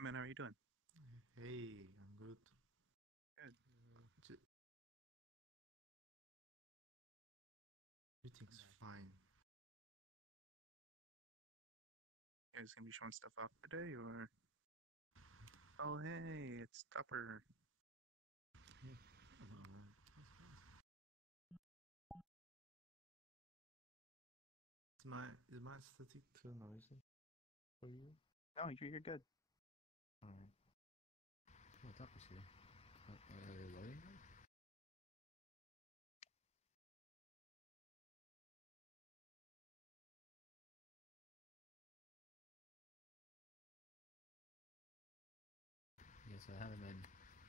Hey man, how are you doing? Hey, I'm good. Good. Everything's fine. You guys gonna be showing stuff off today, or? Oh hey, it's Tupper. Is my static too noisy for you? No, you're good. Alright. What's up with you? Are you loading now? Yeah, so I haven't been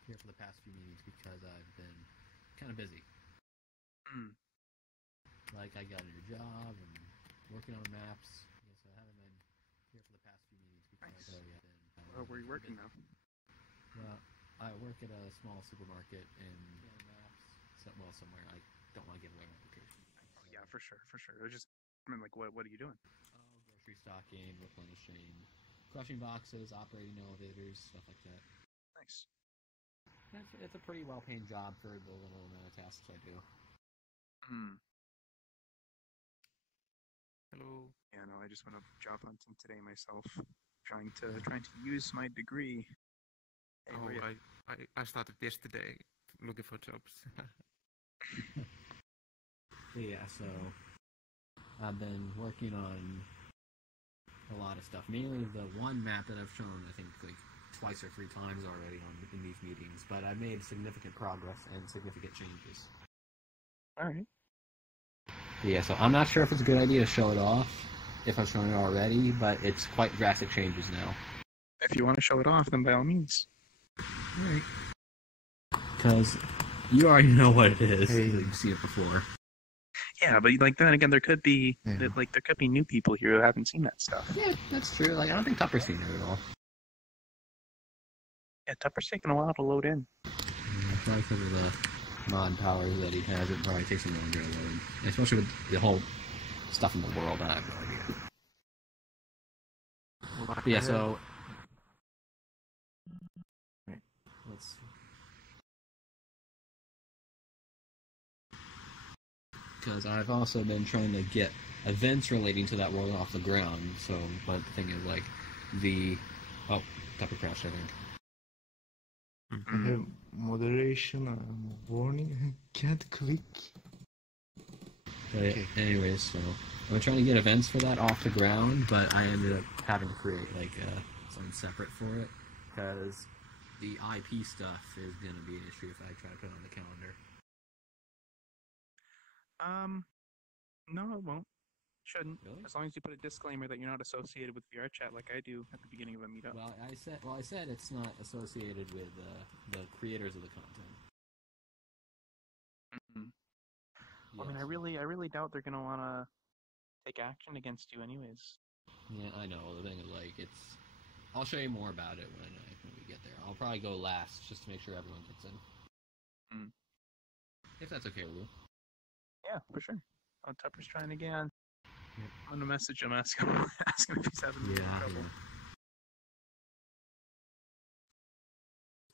here for the past few meetings because I've been kind of busy. Mm. Like, I got a new job and working on maps. Yeah, so I haven't been here for the past few meetings because Nice. I've been Where are you working now? Well, I work at a small supermarket in maps. Somewhere. I don't want to give away my location. Oh yeah, for sure, for sure. I just, I mean, like, what are you doing? Grocery stocking, replenishing, crushing boxes, operating elevators, stuff like that. Nice. It's a pretty well-paying job for the little amount of tasks I do. Hmm. Hello. Yeah, no, I just went up job hunting today myself, trying to use my degree. Hey, Oh, where you? I started yesterday looking for jobs. Yeah, so I've been working on a lot of stuff. Mainly the one map that I've shown, I think, like twice or three times already in these meetings. But I made significant progress and significant changes. All right. Yeah, so I'm not sure if it's a good idea to show it off, if I've shown it already, but it's quite drastic changes now. If you want to show it off, then by all means. Right. Because you already know what it is. Hey. You've seen it before. Yeah, but like then again, there could be Yeah. there could be new people here who haven't seen that stuff. Yeah, that's true. Like, I don't think Tupper's seen it at all. Yeah, Tupper's taking a while to load in. Probably because of the mod powers that he has, it probably takes him longer to load. Especially with the whole stuff in the world, I have no idea. But yeah, so... Right, let's see. Because I've also been trying to get events relating to that world off the ground, so... But the thing is, like, the... Oh, Tupper crashed, I think. Mm. I have moderation warning. Can't click. But okay. Anyways, so I'm trying to get events for that off the ground, but I ended up having to create like something separate for it because the IP stuff is going to be an issue if I try to put it on the calendar. No, it won't. Shouldn't. Really? As long as you put a disclaimer that you're not associated with VRChat like I do at the beginning of a meetup. Well, I said it's not associated with the creators of the content. Mm-hmm. Yes. I mean, I really doubt they're gonna wanna take action against you, anyways. Yeah, I know. The thing is, like, I'll show you more about it when we get there. I'll probably go last just to make sure everyone gets in. Mm. If that's okay with you. Yeah, for sure. Oh, Tupper's trying again. Yep. I'm gonna message him, ask him if he's having trouble. Yeah.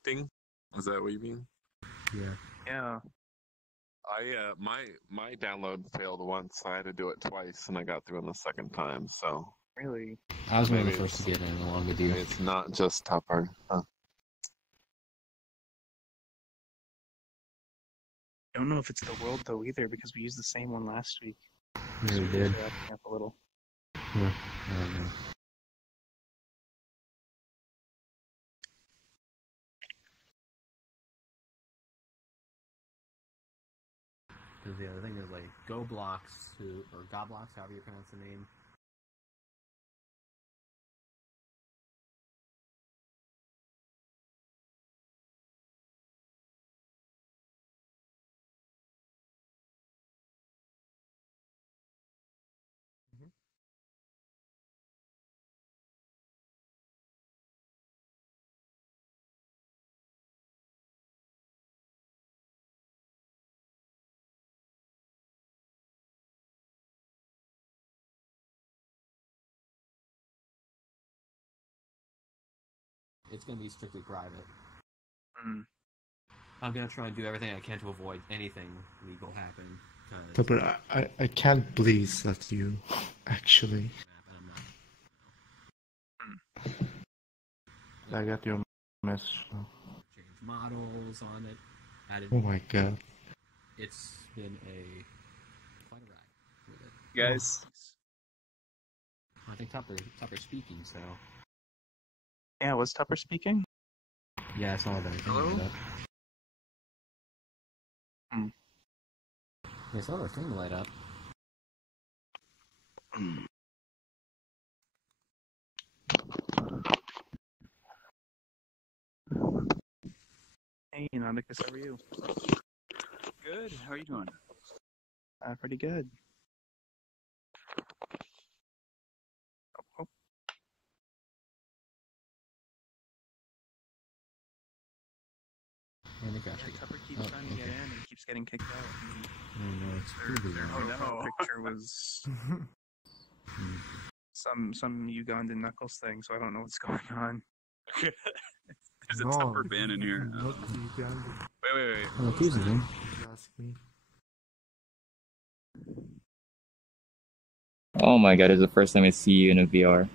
Thing? Is that what you mean? Yeah. Yeah. I my download failed once. I had to do it twice, and I got through on the second time. So Really? I was one of the Maybe first to get in along with you. it's not just Tupper. Don't know if it's the world though either because we used the same one last week. Yeah, we did. Acting up a little. Yeah. I don't know. Because the other thing is like GoBlocks, or GoBlocks, however you pronounce the name. it's gonna be strictly private. Mm. I'm gonna try and do everything I can to avoid anything legal happening. But I can't please let you, actually. I got your message now. Change models on it. Added. Oh my god. It's been quite a ride with it. Guys. I think Tupper's speaking, so. Yeah, was Tupper speaking? Yeah, I saw that. Hello? I saw the thing light up. Hey, Nauticus, how are you? Good. How are you doing? Pretty good. Oh. And the Yeah, crash. Tupper keeps trying to get in and keeps getting kicked out. Oh no, it's pretty Their profile picture was some Ugandan Knuckles thing, so I don't know what's going on. There's a Tupper ban in here. Not Uganda. Wait. Oh, accusing him. Ask me. Oh my god, it's the first time I see you in a VR.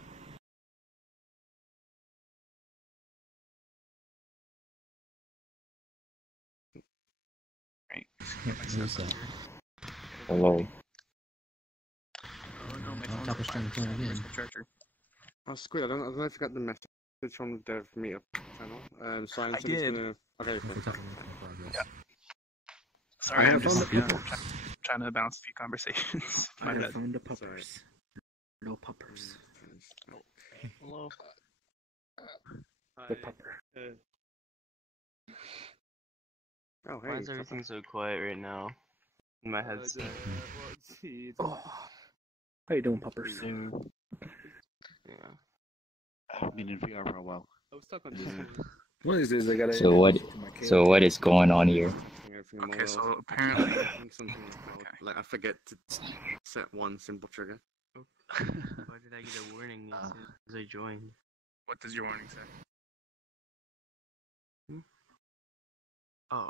Right. Get my stuff up here. Hello. Oh no, my phone's Tupper's trying to join Where's again. my charger? Oh, Squid, I don't know if you got the message from the Dev Meetup channel. Science I did. Okay, Okay, cool. Tupper in progress. Yeah. Sorry, I'm I just found the trying to bounce a few conversations. My bad. Phone to puppers. No puppers. Hello. The pupper. Oh, hey. Why is everything so quiet right now? In my headset. Oh. How you doing, puppers? Yeah. I've been in VR for a while. I was stuck on this. What is this? I gotta. So what is going on here? Okay, so apparently, Like I forget to set one simple trigger. Why did I get a warning as soon as I joined? what does your warning say? Oh.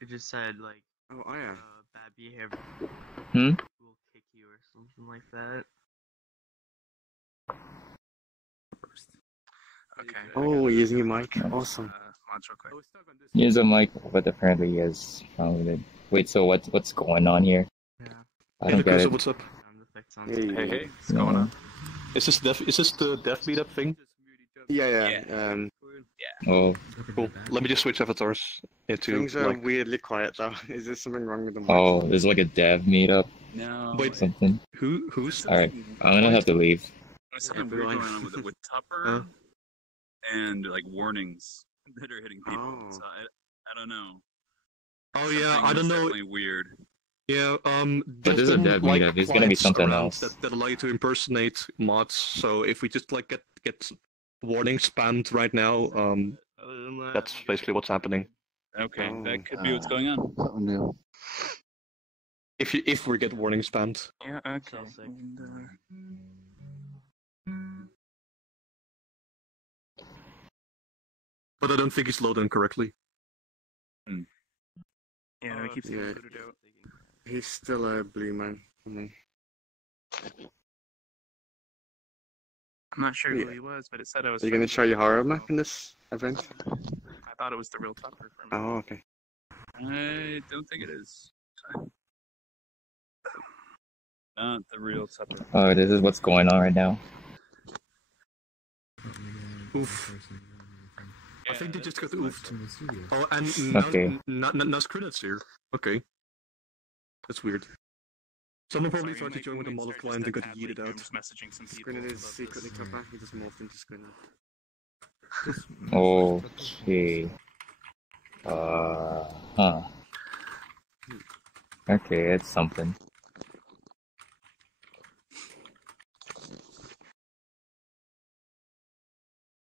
It just said, like, Oh, yeah. bad behavior Hmm? will kick you or something like that. Okay. Oh, using a mic. Awesome. Mods real quick. Use a mic, but apparently he has found it. Wait, so what's going on here? Yeah. I don't get it. What's up? Sound effects on Hey. What's going on? Is this the dev meetup thing? Yeah. Oh, Cool. Let me just switch avatars into Things are like. weirdly quiet though. Is there something wrong with the mic? oh, there's like a dev meetup, No. Wait. something. Who's? All right, I'm gonna have to leave. There's something weird going on with Tupper and like warnings that are hitting people. Oh. So I don't know. Oh yeah, Something I don't is know. Definitely weird. Yeah, But this is a some, dev meetup. There's gonna be clients something around else. that allow you to impersonate mods. So if we just like get warning spammed right now, Other than that, that's basically what's happening. Okay, Oh. that could be what's going on. Something new. If we get warning spammed. Yeah, okay. Sounds sick. And, But I don't think it's loading correctly. yeah, no, he keeps getting Yeah. booted out. He's still a blue man for me. I'm not sure Yeah. who he was, but it said I was. Are you gonna friends show with your him, horror so map in this event? I thought it was the real Tupper for me. Oh, okay. I don't think it is. Not the real Tupper. Oh, this is what's going on right now. Oof. I think they just got oofed. In the studio. Oh, and Okay. now credits here. Okay. That's weird. Someone probably Sorry, tried to my join with a roommates model are client and just got badly, yeeted I'm out. just messaging some people. Squinted is about secretly this. Tupper. He just morphed into Squinted. Okay. Huh. Okay, it's something.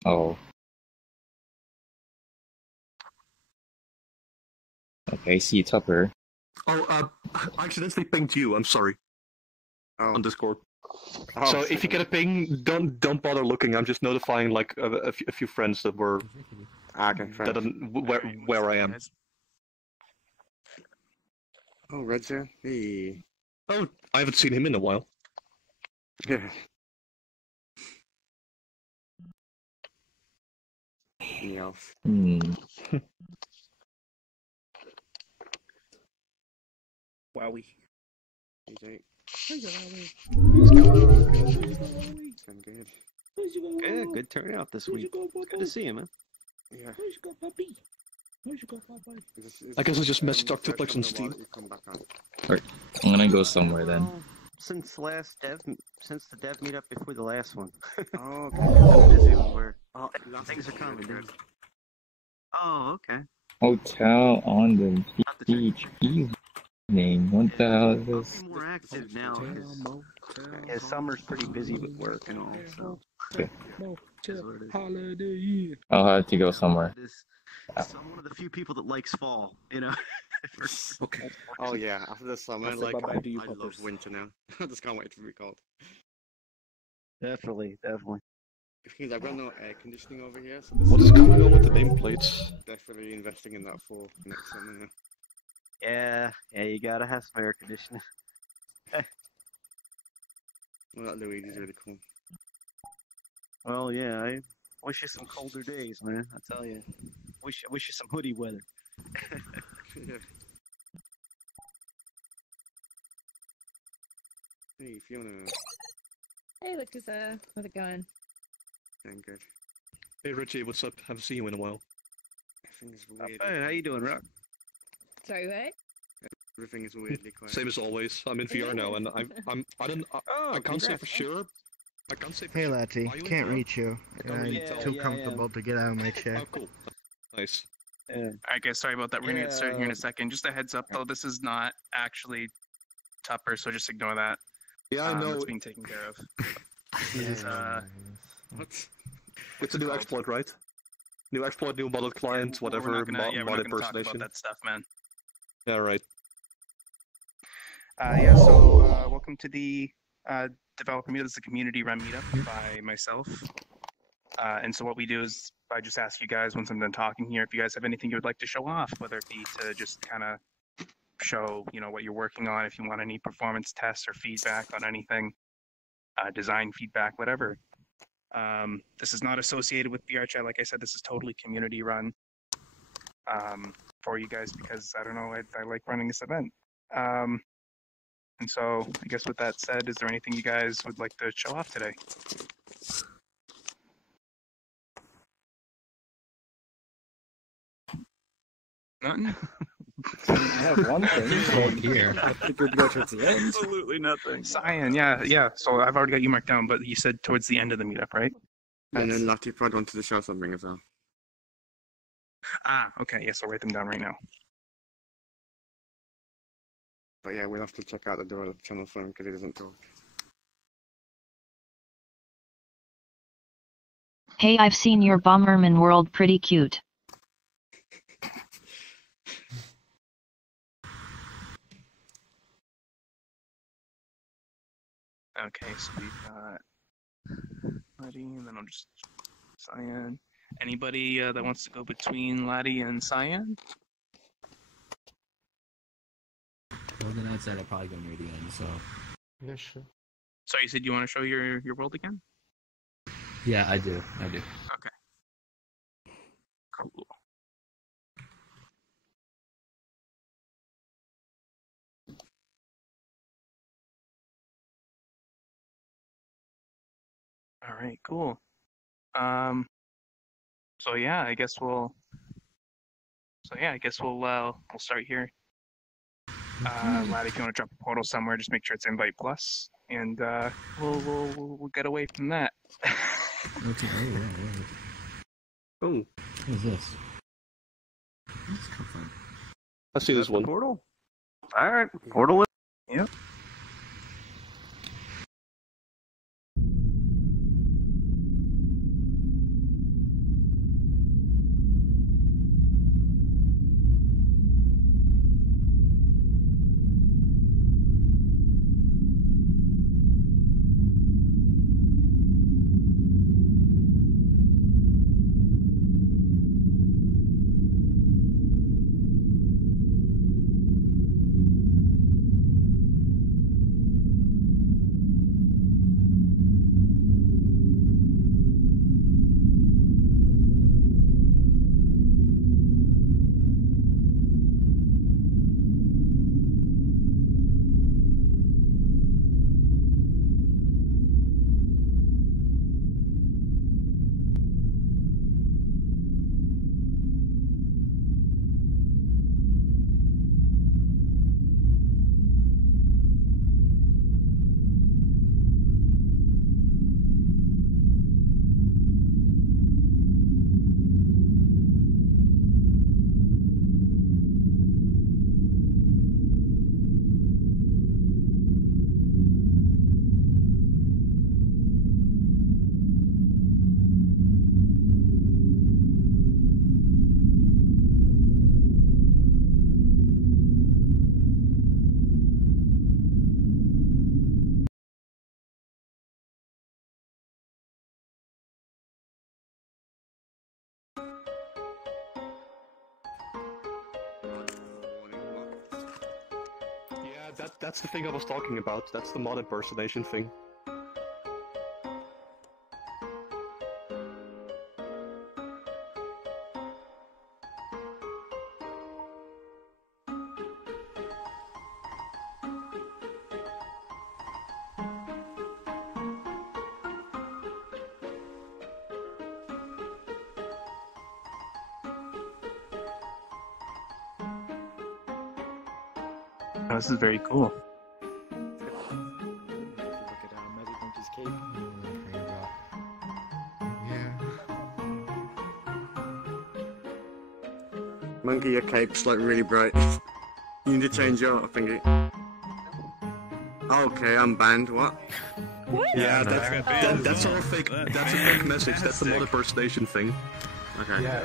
Oh. Okay, see Tupper. Oh, I accidentally pinged you. I'm sorry. Oh, On Discord. Oh, So if you get a ping, don't bother looking. I'm just notifying like a few friends that were okay, fair. that are where I am. Oh, Red's here. Hey. Oh, I haven't seen him in a while. Yeah. Meows. Wowie. DJ. Been good. Yeah, good turnout this week. Good to see you, man. Yeah. Where'd you go, puppy? Where'd you go, Popeye? I guess I'll just message Octoplex on first time in a Steam. while you come back on. Alright, I'm gonna go somewhere then. Well, since the dev meetup before the last one. Oh, How busy we were. Oh, Things are coming. Oh, okay. Hotel on the beach evening. What the hell is I'll this? be more active now because summer's pretty busy with work and all. So. Okay. Is what it is. I'll have to go somewhere. So I'm one of the few people that likes fall, you know. Okay. Oh yeah, after the summer, I'll say like bye-bye to you, I love puppers. winter now. I just can't wait to be cold. Definitely. Because I've got no air conditioning over here, so What is going on with the nameplates? definitely investing in that for next summer. Now. Yeah, you gotta have some air conditioning. Well, that Luigi's really cool. Well, yeah, I wish you some colder days, man. I tell you, wish you some hoodie weather. Yeah. Hey, Fiona. Hey, Lukusa. How's it going? Doing good. Hey Richie, what's up? Haven't seen you in a while. Everything is weird. Hey, how you doing, Rock? Sorry, what? Everything is weirdly quiet. Same as always. I'm in VR now, and I can't say for sure. I can't say for Hey, sure. Latte, Are you in can't VR? reach you. I don't really I'm tell. too comfortable to get out of my chair. Oh, cool. Nice. Alright guys, sorry about that. We're gonna get started here in a second. Just a heads up though, this is not actually Tupper, so just ignore that. Yeah, I know. It's being taken care of. This is What? It's a new exploit, right? New exploit, new modded client, we're whatever, not gonna modded talk about impersonation. that stuff, man. Yeah, right. So welcome to the developer meetup. This is a community run meetup by myself. And so what we do is I just ask you guys once I'm done talking here if you guys have anything you would like to show off, whether it be to just kind of show, what you're working on, if you want any performance tests or feedback on anything, design feedback, whatever. This is not associated with VRChat. Like I said, this is totally community run for you guys because, I don't know, I like running this event. And so I guess with that said, is there anything you guys would like to show off today? Nothing? I have one thing here. Absolutely nothing. Cyan, yeah. So I've already got you marked down, but you said towards the end of the meetup, right? And then Lottie probably wanted to show something as well. Ah, okay. Yes, I'll write them down right now. But yeah, we'll have to check out the develop channel for him because he doesn't talk. Hey, I've seen your Bomberman world, pretty cute. Okay, so we've got Laddie, and then I'll just Cyan. Anybody that wants to go between Laddie and Cyan? Well, then I'd say I'll probably go near the end, so... Yeah, sure. So you said you want to show your world again? Yeah, I do. Okay. Cool. All right, cool. So yeah, I guess we'll start here. Laddie, if you want to drop a portal somewhere, just make sure it's invite plus, and we'll get away from that. Okay. Oh. What is this? Where's this come from? I see this one. Portal. All right, portal. Yep. that's the thing I was talking about. That's the mod impersonation thing. Oh, this is very cool. Monkey, your cape's like really bright. You need to change your thingy. Okay, I'm banned. What? What? Yeah, that's all fake. That's a fake message. That's the mod impersonation thing. Okay. Yeah,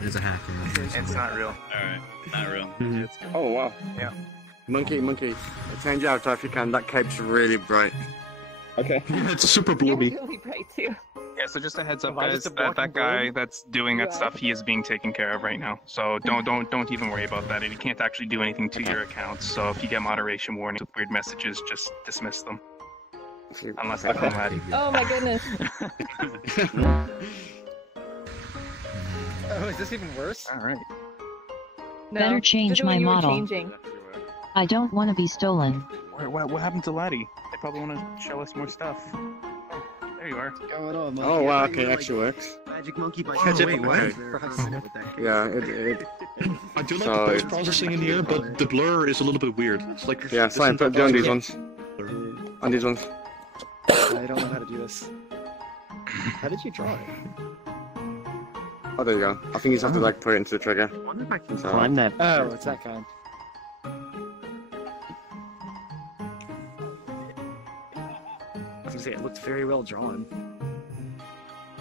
there's a hacker. It's not real. Alright, not real. Oh wow. Yeah. Monkey, change your avatar if you can. That cape's really bright. Okay. Yeah, it's super bloomy. Really bright too. Yeah, so just a heads up, If I was guys. to That walk in guy blue- that's doing that stuff, he is being taken care of right now. So don't even worry about that. He can't actually do anything to your accounts. So if you get moderation warnings with weird messages, just dismiss them. Unless I come at you. Oh my goodness. Oh, is this even worse? All right. No, Better change just when my you were model. changing. I don't want to be stolen. What happened to Laddie? They probably want to show us more stuff. Oh, there you are. What's going on, Oh wow, okay, actually works. Magic monkey by wait, what? Yeah, I do like So the post it's- processing in here, but the blur is a little bit weird. It's like yeah, fine. Put on these ones. On these ones. I don't know how to do this. How did you draw it? Oh, there you go. I think you just have to like put it into the trigger. I wonder if I can So- climb that. Oh, it's that kind. I was gonna say it looked very well drawn.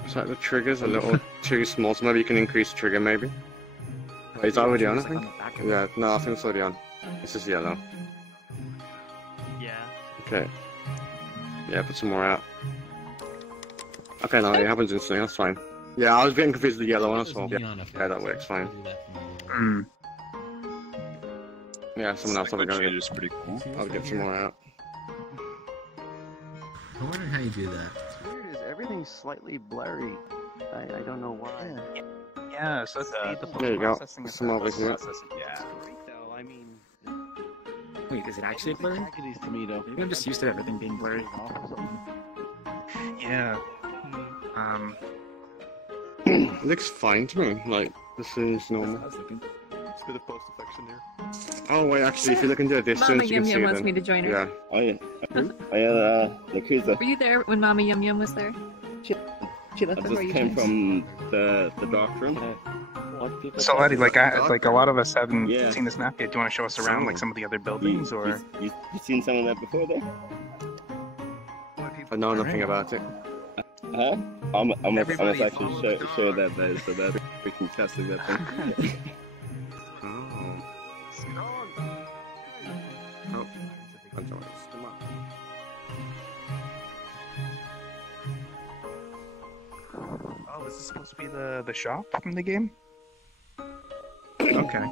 It's like the trigger's a little too small, so maybe you can increase the trigger, maybe. Wait, is that already on, I think? Yeah, no, I think it's already on. It's just yellow. Yeah. Okay. Yeah, put some more out. Okay, no, it happens instantly, that's fine. Yeah, I was getting confused with the yellow one as well. Yeah, that works fine. Mm. Yeah, someone else will go. It's pretty cool. I'll get some more out. I wonder how you do that. What's weird is everything's slightly blurry. I don't know why. Yeah, so it's the There you go. processing of Some the over here. processing. Yeah. Though, I mean, Wait, is it actually blurry? these to me though. Maybe I'm just used to everything being blurry. Yeah. It looks fine to me, like, this is normal. It's a bit of post effects in here. Oh wait, actually, if you look into the distance, Mama you Yum can see Yum it wants then. me to join her. Yeah. Oh yeah. Oh yeah, Yakuza. Were you there when Mama Yum Yum was there? She left I before just you came joined. from the dark room. So Laddie, like a lot of us haven't Yeah. seen this map yet. Do you want to show us around like some of the other buildings, or? You seen some of that before there? I know nothing about it. Huh? I must Everybody actually show that though, so that we can test that thing. Oh, I'm sorry. Oh, this is supposed to be the shop from the game. Okay.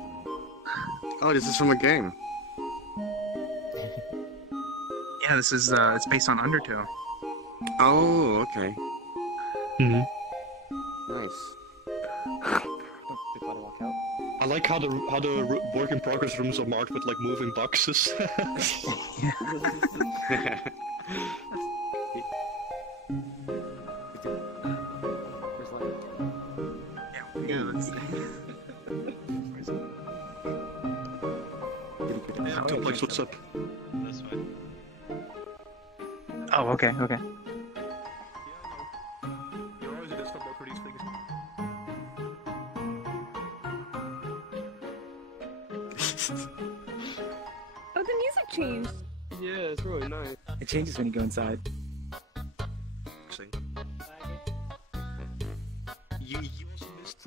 Oh, this is from a game. Yeah, this is it's based on Undertale. Oh, okay. Mhm. Nice. I like how the work in progress rooms are marked with like moving boxes. Yeah, let's Yeah, Complex, what's up? This way. Oh, okay, okay. You're always a discover for these things. Oh, the music changed. Yeah, it's really nice. It changes when you go inside. You also missed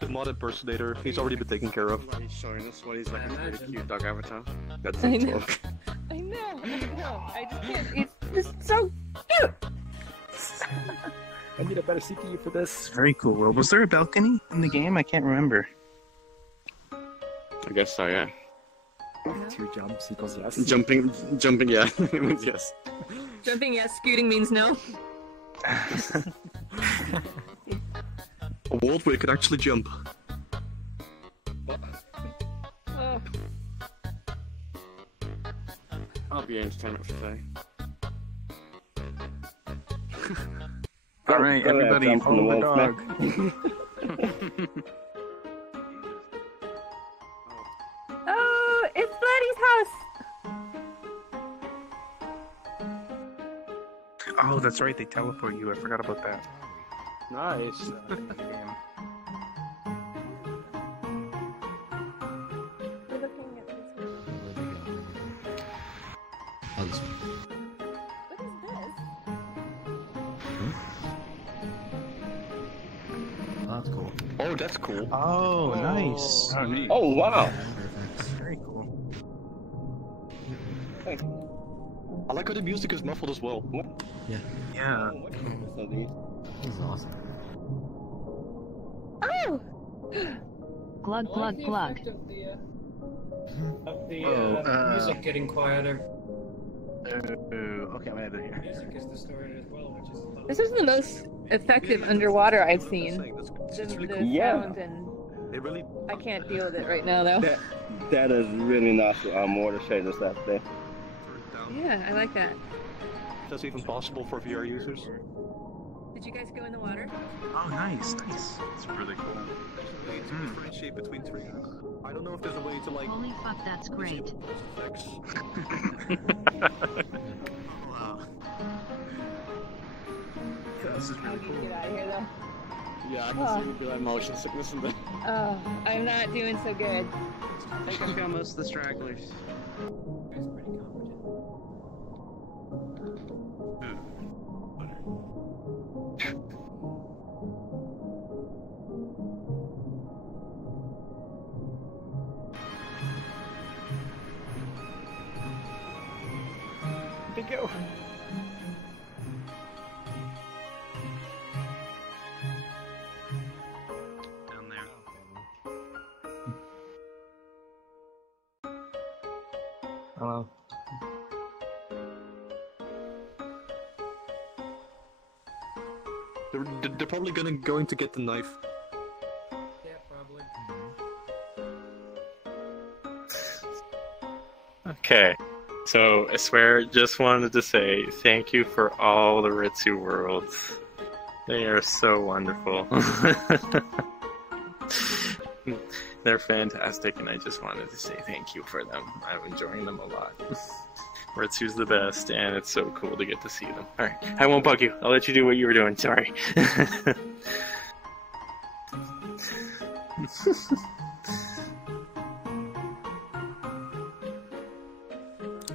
the mod impersonator. He's already been taken care of. He's showing us what he's like a really cute dog avatar. That's I it. know. I know. I just can't. It's so cute. I need a better CPU for this. Very cool. Well, was there a balcony in the game? I can't remember. I guess so, yeah. Two jumps equals yes. Jumping, yeah, it means yes. Jumping yes, scooting means no. A world where you could actually jump. Oh. I'll be entertainment for today. All right, everybody, follow the dog. Oh, it's Vladdy's house. Oh, that's right. They teleport you. I forgot about that. Nice. We're looking at this one. Oh, this one. What is this? Oh, that's cool. Oh, that's cool. Oh, nice. Oh, neat. Oh, wow. Very cool. I like how the music is muffled as well. What? Yeah. Yeah. This is awesome. Oh! Glug glug glug. Music getting quieter. Okay, I'm out of here. Music is distorted as well, which is. This is the most effective underwater I've seen. The sound and It really. I can't deal with it right now though. That is really nice water shaders that there. Yeah, I like that. That's even possible for VR users. Did you guys go in the water? Oh, nice, nice. It's really cool. There's a way to differentiate between triggers. I don't know if there's a way to like. Holy fuck, that's great. Wow. Yeah, this is really cool. Get out of here though. Yeah, I can see you feel that motion sickness in there. Oh, I'm not doing so good. I think I found most of the stragglers. Go. Down there. Hello. They're probably going to get the knife. Yeah, probably. Okay, so I swear, just wanted to say thank you for all the Ritsu worlds. They are so wonderful. They're fantastic, and I just wanted to say thank you for them. I'm enjoying them a lot. Ritsu's the best, and it's so cool to get to see them. Alright, I won't bug you. I'll let you do what you were doing. Sorry.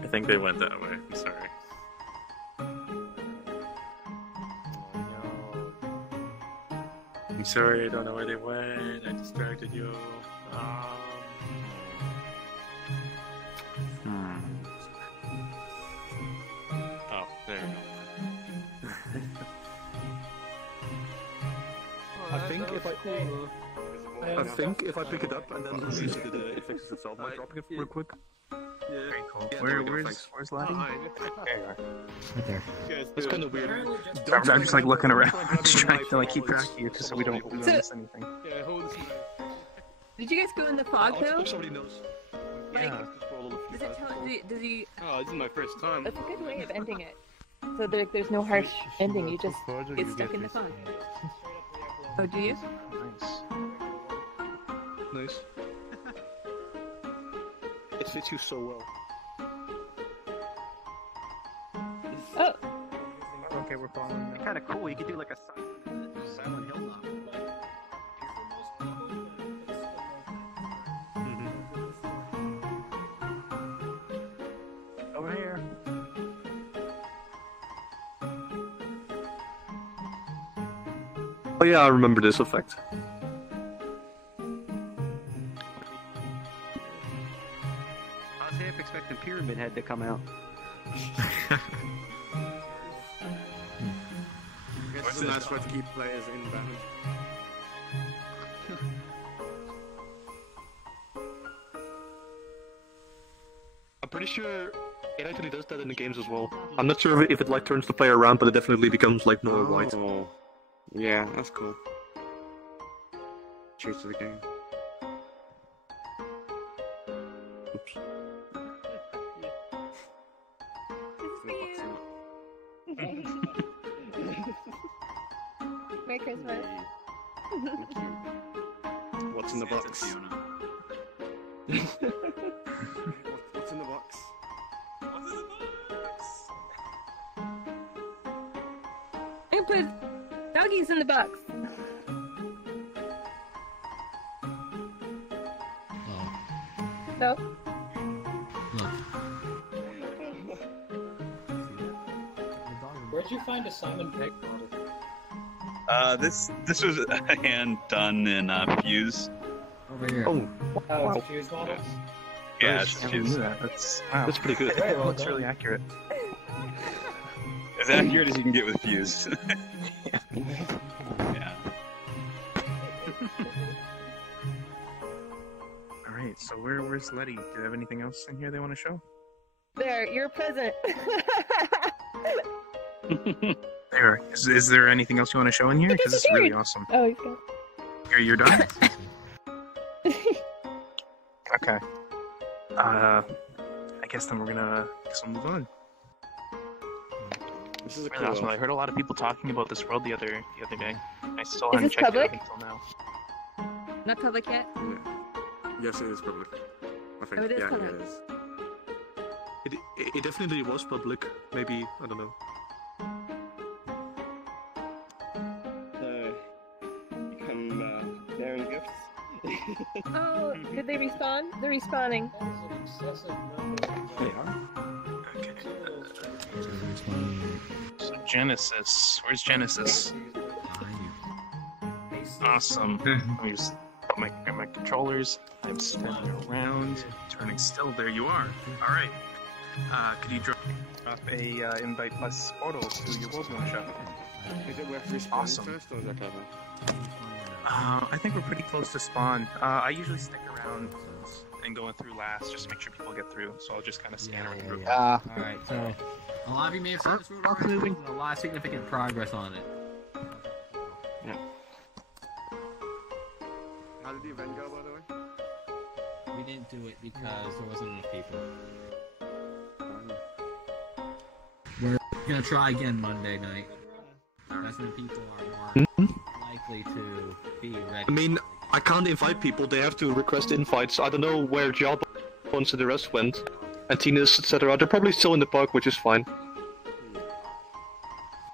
I think they went that way. I'm sorry. I'm sorry, I don't know where they went. I distracted you. Oh, there you go. I think if I pick it up and then release it, it fixes itself by dropping it real quick. Very cool. Yeah, Where's Lottie? Right there. It's kind of weird. I'm just like looking around, just trying to like keep track of you, just so we don't miss anything. Yeah, hold this. Did you guys go in the fog though? Somebody knows. Yeah. Does it tell? Does he? Oh, this is my first time. That's a good way of ending it. So there's no harsh ending. You just get stuck in the fog. Oh, do you? Nice. It fits you so well. Oh. Okay, we're following. Kind of cool. You could do like a Silent Hill now. Over here. Oh yeah, I remember this effect. I was half expecting Pyramid Head to come out. It's a nice way to keep players inbound. I'm pretty sure it actually does that in the games as well. I'm not sure if it like turns the player around, but it definitely becomes like more white. Oh, yeah, that's cool. Cheers to the game. Oops. Merry Christmas. What's in the box? What's in the box? I can put doggies in the box. So? Where'd you find a Simon Pegg model? This was a hand done in Fuse. Over here. Oh, Oh, it's Fuse models? Yeah, it's I Fuse. knew that. That's wow. that's pretty good. Very well Looks done. really accurate. As accurate as you can get with Fuse. Yeah. All right. So where's Letty? Do you have anything else in here they want to show? There, you're a present. There. Is there anything else you want to show in here? Because it's really awesome. Oh, he's got. You're done. Okay. I guess then we'll move on. This is a Really cool awesome. one. I heard a lot of people talking about this world the other day. I still Is haven't this checked public? it out until now. Not public yet? Yes, it is public. I think. Oh, it is yeah, public. it is. It definitely was public. Maybe, I don't know. Become bearing gifts. Oh, did they respawn? They're respawning. That is an excessive number. They are. Okay. So Genesis. Where's Genesis? Awesome. Let me just put my controllers. I'm spinning around, turning still. There you are. All right. Could you drop a invite plus photo to your world one shot? Is it worth respawning Awesome. first, or is that clever? I think we're pretty close to spawn. I usually stick around and going through last just to make sure people get through. So I'll just kind of scan around. Through. Alright, so a lot of you may have seen this road already. There's a lot of significant progress on it. Yeah. How did the event go, by the way? We didn't do it because there wasn't enough people. We're gonna try again Monday night. That's when people are more likely to be ready. I mean, I can't invite people, they have to request invites. I don't know where Job and the rest went. And Tina's, etc. They're probably still in the park, which is fine.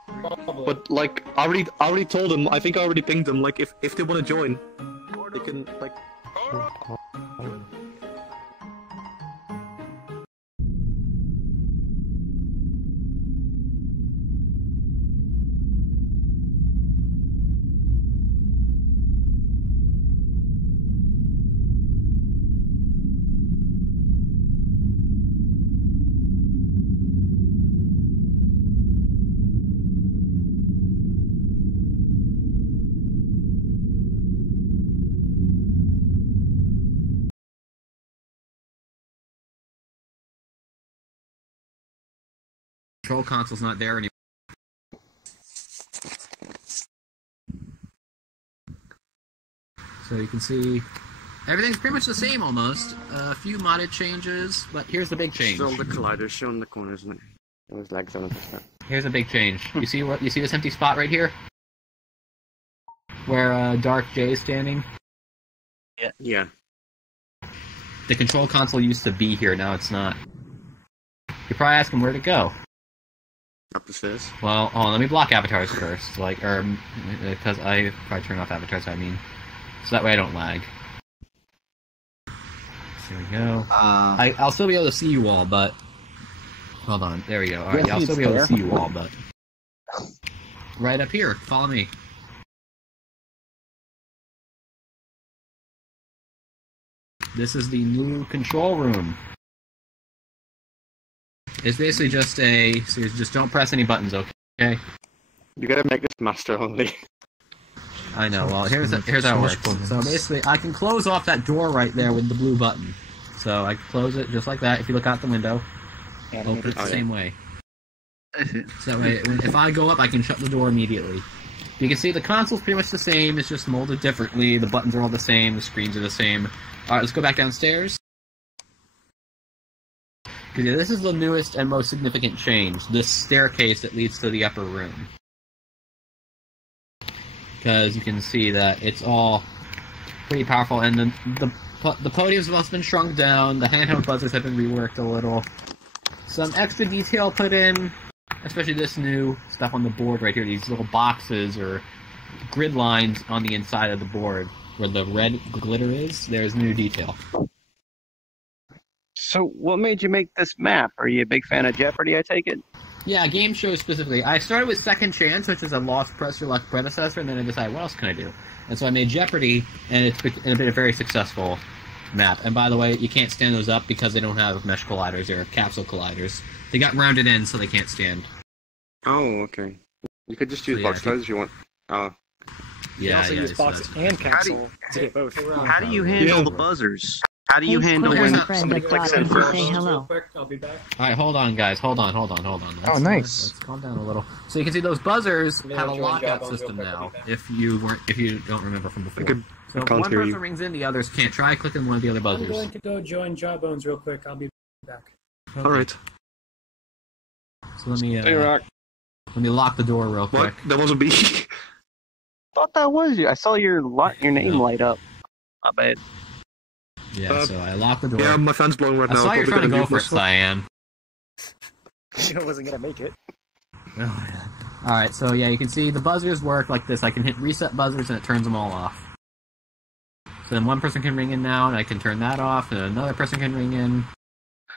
Probably. But, like, I already told them, I think I already pinged them, like, if they want to join, they can, like... Control console's not there anymore. So you can see everything's pretty much the same almost. A few modded changes, but here's the big change. Still the collider showing the corners, isn't it? It was like 7%. Here's a big change. You see what? You see this empty spot right here, where Dark J is standing. Yeah. The control console used to be here. Now it's not. You're probably asking where to go. Up the stairs. Well, hold on, let me block avatars first, because I probably turn off avatars. I mean, so that way I don't lag. There we go. I'll still be able to see you all, but hold on. There we go. All right, I'll still be able to see you all, but right up here. Follow me. This is the new control room. It's basically just so you just don't press any buttons, okay? You gotta make this master only. I know, well, here's how it works. So basically, I can close off that door right there with the blue button. So I close it just like that. If you look out the window, open it the same way. So that way, if I go up, I can shut the door immediately. You can see the console's pretty much the same, it's just molded differently, the buttons are all the same, the screens are the same. Alright, let's go back downstairs. Because yeah, this is the newest and most significant change, this staircase that leads to the upper room. Because you can see that it's all pretty powerful, and the podium's also been shrunk down, the handheld buzzers have been reworked a little. Some extra detail put in, especially this new stuff on the board right here, these little boxes or grid lines on the inside of the board where the red glitter is, there's new detail. So, what made you make this map? Are you a big fan of Jeopardy, I take it? Yeah, game shows specifically. I started with Second Chance, which is a Lost Press Your Luck predecessor, and then I decided, what else can I do? And so I made Jeopardy, and it's been a very successful map. And by the way, you can't stand those up because they don't have mesh colliders, they're capsule colliders. They got rounded ends, so they can't stand. Oh, okay. You could just use box size if you want. You can also use box and capsule to get both. How do you handle the buzzers? How do you handle when somebody clicks in first? Real quick, I'll be back. Alright, hold on, guys. Hold on. Oh, nice. Let's calm down a little. So you can see those buzzers have a lockout system now, if you don't remember from before. So if one person rings in, the others can't. Try clicking one of the other buzzers. I'm going to go join Jawbones real quick. I'll be back. Okay. Alright. So let me lock the door real quick. What? That was a bee. Thought that was you. I saw your name light up. I bet. Yeah, so I locked the door. Yeah, my fan's blowing right now. I saw you trying to go for it, Cyan. I wasn't gonna make it. Alright, so yeah, you can see the buzzers work like this. I can hit reset buzzers and it turns them all off. So then one person can ring in now, and I can turn that off, and another person can ring in.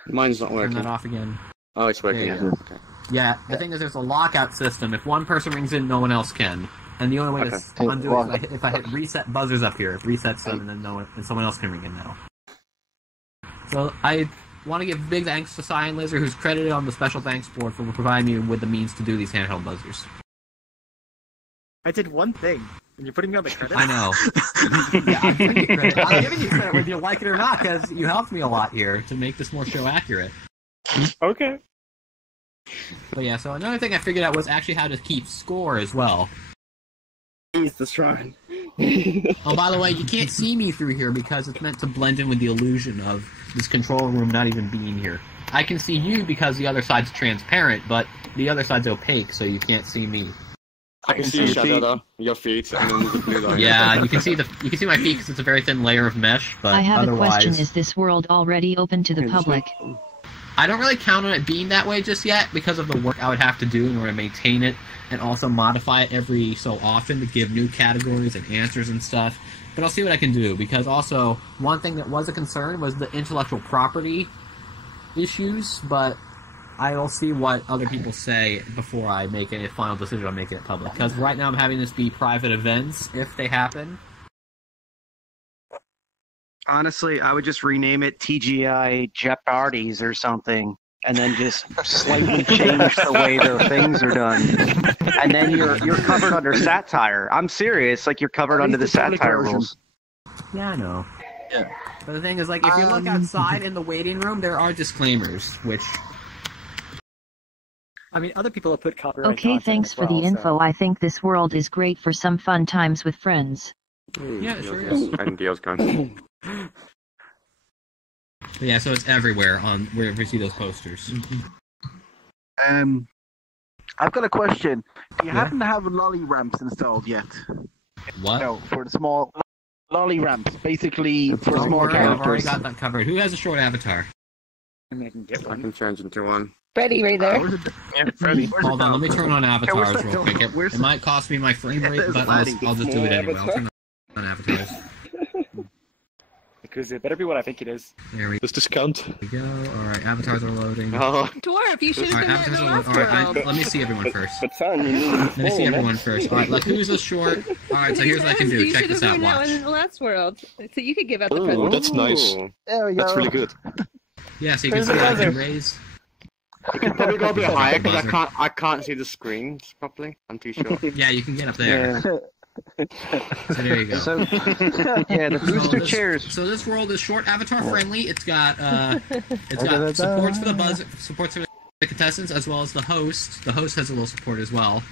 Mine's not working. Turn that off again. Oh, it's working. Okay. Yeah, the thing is there's a lockout system. If one person rings in, no one else can. And the only way to undo it is if I hit reset buzzers up here. It resets them, and then someone else can ring in now. So I want to give big thanks to Cyan Laser, who's credited on the special thanks board for providing me with the means to do these handheld buzzers. I did one thing, and you're putting me on the credits? I know. Yeah, I'm giving you credit. I'm giving you credit whether you like it or not, because you helped me a lot here to make this more show accurate. Okay. But yeah, so another thing I figured out was actually how to keep score as well. He's the shrine. Oh, by the way, you can't see me through here because it's meant to blend in with the illusion of this control room not even being here. I can see you because the other side's transparent, but the other side's opaque, so you can't see me. I can see your shadow though, your feet, and then the blue line. Yeah, you can see my feet because it's a very thin layer of mesh, but I have otherwise... a question. Is this world already open to the public? I don't really count on it being that way just yet because of the work I would have to do in order to maintain it and also modify it every so often to give new categories and answers and stuff. But I'll see what I can do, because also one thing that was a concern was the intellectual property issues, but I will see what other people say before I make a final decision on making it public. Because right now I'm having this be private events, if they happen. Honestly, I would just rename it TGI Jeopardies or something, and then just slightly change the way their things are done. And then you're covered under satire. I'm serious, like you're covered under the satire rules. Yeah, I know. Yeah. But the thing is, like, if you look outside in the waiting room, there are disclaimers, which... I mean, other people have put copyright. Okay, thanks for the info. I think this world is great for some fun times with friends. Yeah, it sure is. And Dio's gone. But yeah, so it's everywhere on wherever you see those posters. I've got a question. Do you happen to have lolly ramps installed yet? What? No, for the small lolly ramps, basically for small characters. I've already got that covered. Who has a short avatar? I mean, I can get one. I can change into one. Freddy, right there. Yeah, Freddy. Hold on, let me turn on avatars real quick. It might cost me my frame rate, but I'll just do it anyway. I'll turn on avatars. Because it better be what I think it is. There we Does this count? go. Alright, avatars are loading. Oh. Dwarf, you should have Alright, been avatars at the are last loading. Alright, world. let me see everyone first. But son, Let me see everyone first. Alright, look, who's the short? Alright, so here's what I can do. You Check should this have out, been that one watch. in the last world. So you could give out the Oh, present. that's nice. There we go. That's really good. Yeah, so you can see I can raise. You can probably go a bit higher because I can't see the screen properly. I'm too short. Yeah, you can get up there. So there you go. So, yeah, the booster chairs. So this world is short avatar friendly. It's got supports for the supports for the contestants as well as the host. The host has a little support as well.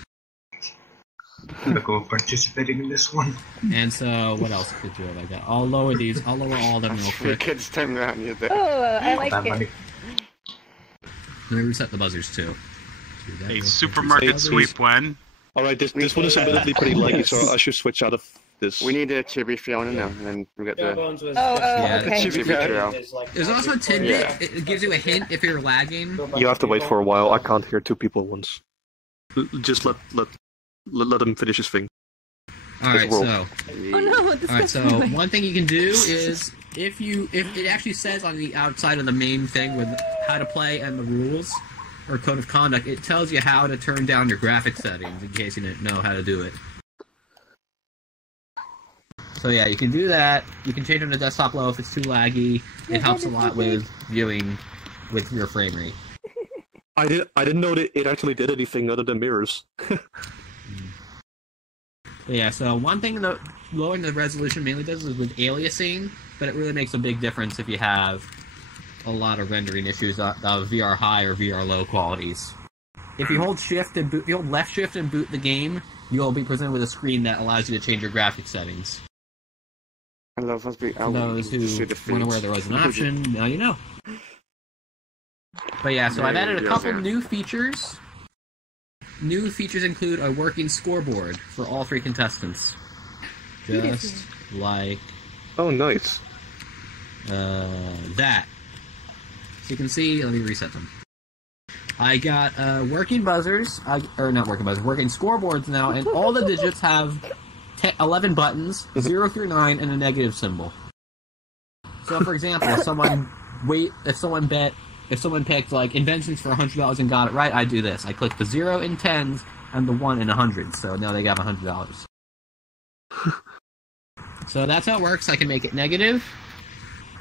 Look over participating in this one. And so, what else could you have like that? I'll lower these. I'll lower all of them real quick. Kids turn around you there. Oh, I like it. Let me reset the buzzers too. A supermarket sweep when. Alright, this one is admittedly pretty laggy, so I should switch out of this. We need a Chibi Fiona now, and then we get the... okay. There's also a tidbit. It gives you a hint if you're lagging. You have to wait for a while. I can't hear two people at once. Just let him finish his thing. Alright, so... Oh no, this Alright, so one thing you can do is, if it actually says on the outside of the main thing with how to play and the rules, or code of conduct, it tells you how to turn down your graphic settings in case you didn't know how to do it. So yeah, you can do that. You can change on the desktop low if it's too laggy. It helps a lot with viewing with your frame rate. I didn't know that it actually did anything other than mirrors. Yeah, so one thing that lowering the resolution mainly does is with aliasing, but it really makes a big difference if you have a lot of rendering issues of VR high or VR low qualities. If you hold shift and if you hold left shift and boot the game, you'll be presented with a screen that allows you to change your graphic settings. I love For those who weren't aware there was an option, now you know. But yeah, so I've added a couple new features. New features include a working scoreboard for all 3 contestants. Just like... Oh, nice. That. So you can see, let me reset them. I got working buzzers, or not working buzzers, working scoreboards now, and all the digits have 11 buttons, 0 through 9, and a negative symbol. So, for example, if someone picked like inventions for $100 and got it right, I do this. I click the 0 in 10s and the 1 in 100s, so now they got $100. So that's how it works. I can make it negative.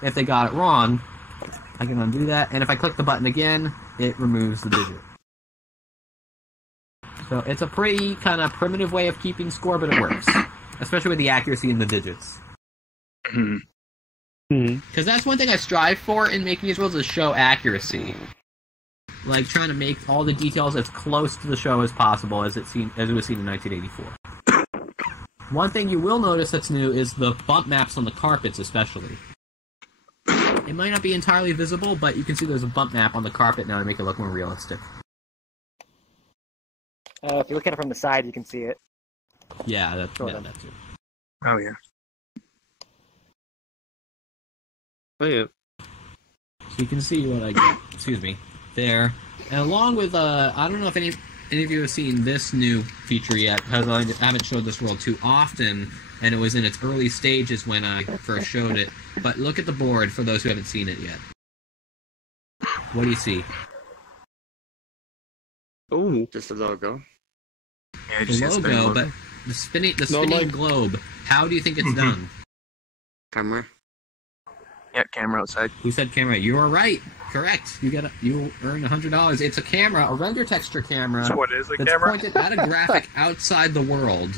If they got it wrong, I can undo that, and if I click the button again, it removes the digit. So it's a pretty kind of primitive way of keeping score, but it works. Especially with the accuracy in the digits. Because that's one thing I strive for in making these worlds is show accuracy. Like trying to make all the details as close to the show as possible as it was seen in 1984. One thing you will notice that's new is the bump maps on the carpets especially. It might not be entirely visible, but you can see there's a bump map on the carpet now to make it look more realistic. If you look at it from the side, you can see it. Yeah, that too. Oh, yeah. Oh, yeah. So you can see what I get. Excuse me. There. And along with, I don't know if any of you have seen this new feature yet, because I haven't showed this world too often, and it was in its early stages when I first showed it. But look at the board for those who haven't seen it yet. What do you see? Oh, just the logo. Yeah, the logo, but the spinning globe. How do you think it's done? Camera. Yeah, camera outside. Who said camera? You are right. Correct. You earn $100. It's a camera, a render texture camera. So what is a that's camera? Pointed at a graphic outside the world.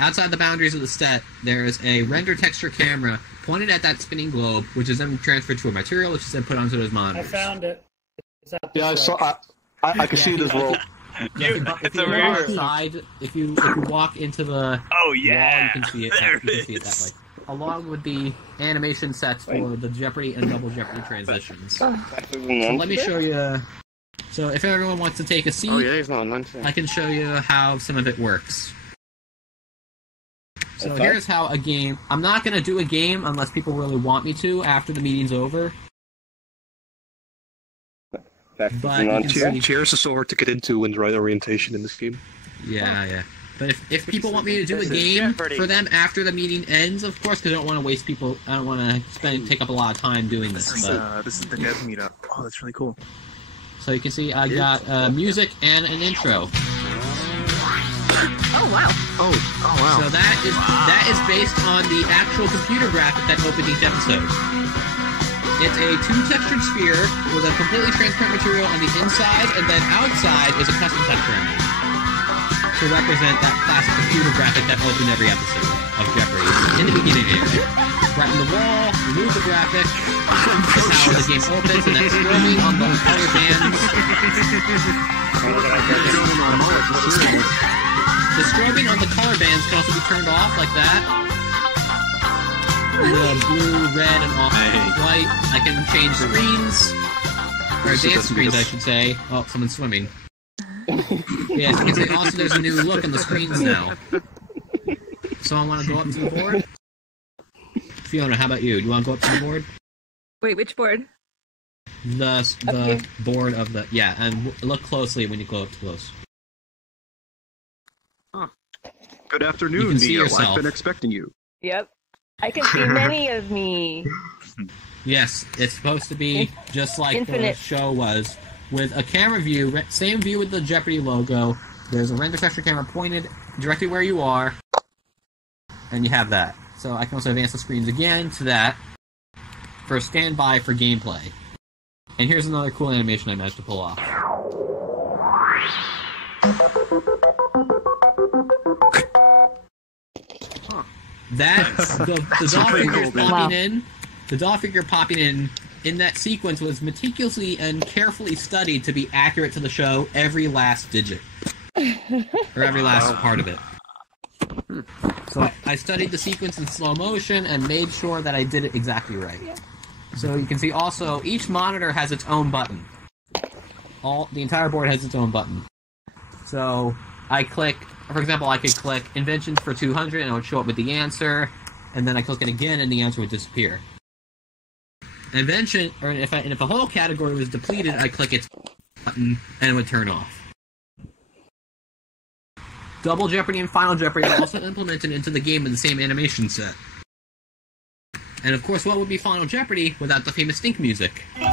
Outside the boundaries of the set, there is a render texture camera pointed at that spinning globe, which is then transferred to a material, which is then put onto those monitors. I found it. Yeah, I saw. I can see it as well. If you walk into the wall, you can see it. You can see it that way. Along with the animation sets for the Jeopardy and Double Jeopardy transitions. So let me show you. So if everyone wants to take a seat, I can show you how some of it works. So here's how a game... I'm not going to do a game unless people really want me to after the meeting's over. But Chairs is so hard to get into in the right orientation in this game. Yeah. But if people want me to do a game for them after the meeting ends, of course, because I don't want to waste people... I don't want to take up a lot of time doing this. This is the dev meetup. Oh, that's really cool. So you can see I got music and an intro. Oh wow! Oh wow! So that is based on the actual computer graphic that opened each episode. It's a 2-textured sphere with a completely transparent material on the inside, and then outside is a custom texture I made. to represent that classic computer graphic that opened every episode of Jeopardy. In the beginning, anyway. Right in the wall, remove the graphic. That's how the game opens, and that's strobing on the color bands. The strobing on the color bands can also be turned off like that. The blue, red, and off white. I can change screens. Or advanced screens, I should say. Oh, someone's swimming. Yes, you can say also there's a new look on the screens now. So I want to go up to the board? Fiona, how about you? Do you want to go up to the board? Wait, which board? The board of the... Yeah, and look closely when you go up close. Good afternoon, You can see Neo. yourself. I've been expecting you. Yep. I can see many of me. Yes, it's supposed to be just like Infinite. the show was, with a camera view, same view with the Jeopardy logo. There's a render texture camera pointed directly where you are, and you have that. So I can also advance the screens again to that for standby for gameplay. And here's another cool animation I managed to pull off. That's the doll figure popping in. The doll figure popping in that sequence was meticulously and carefully studied to be accurate to the show, every last digit. Or every last part of it. So I studied the sequence in slow motion and made sure that I did it exactly right. So you can see also, each monitor has its own button. The entire board has its own button. So I click, for example, I could click Inventions for 200 and it would show up with the answer, and then I click it again and the answer would disappear. Invention, or if a whole category was depleted, I click its button and it would turn off. Double Jeopardy and Final Jeopardy are also implemented into the game in the same animation set. And of course, what would be Final Jeopardy without the famous Stink music? So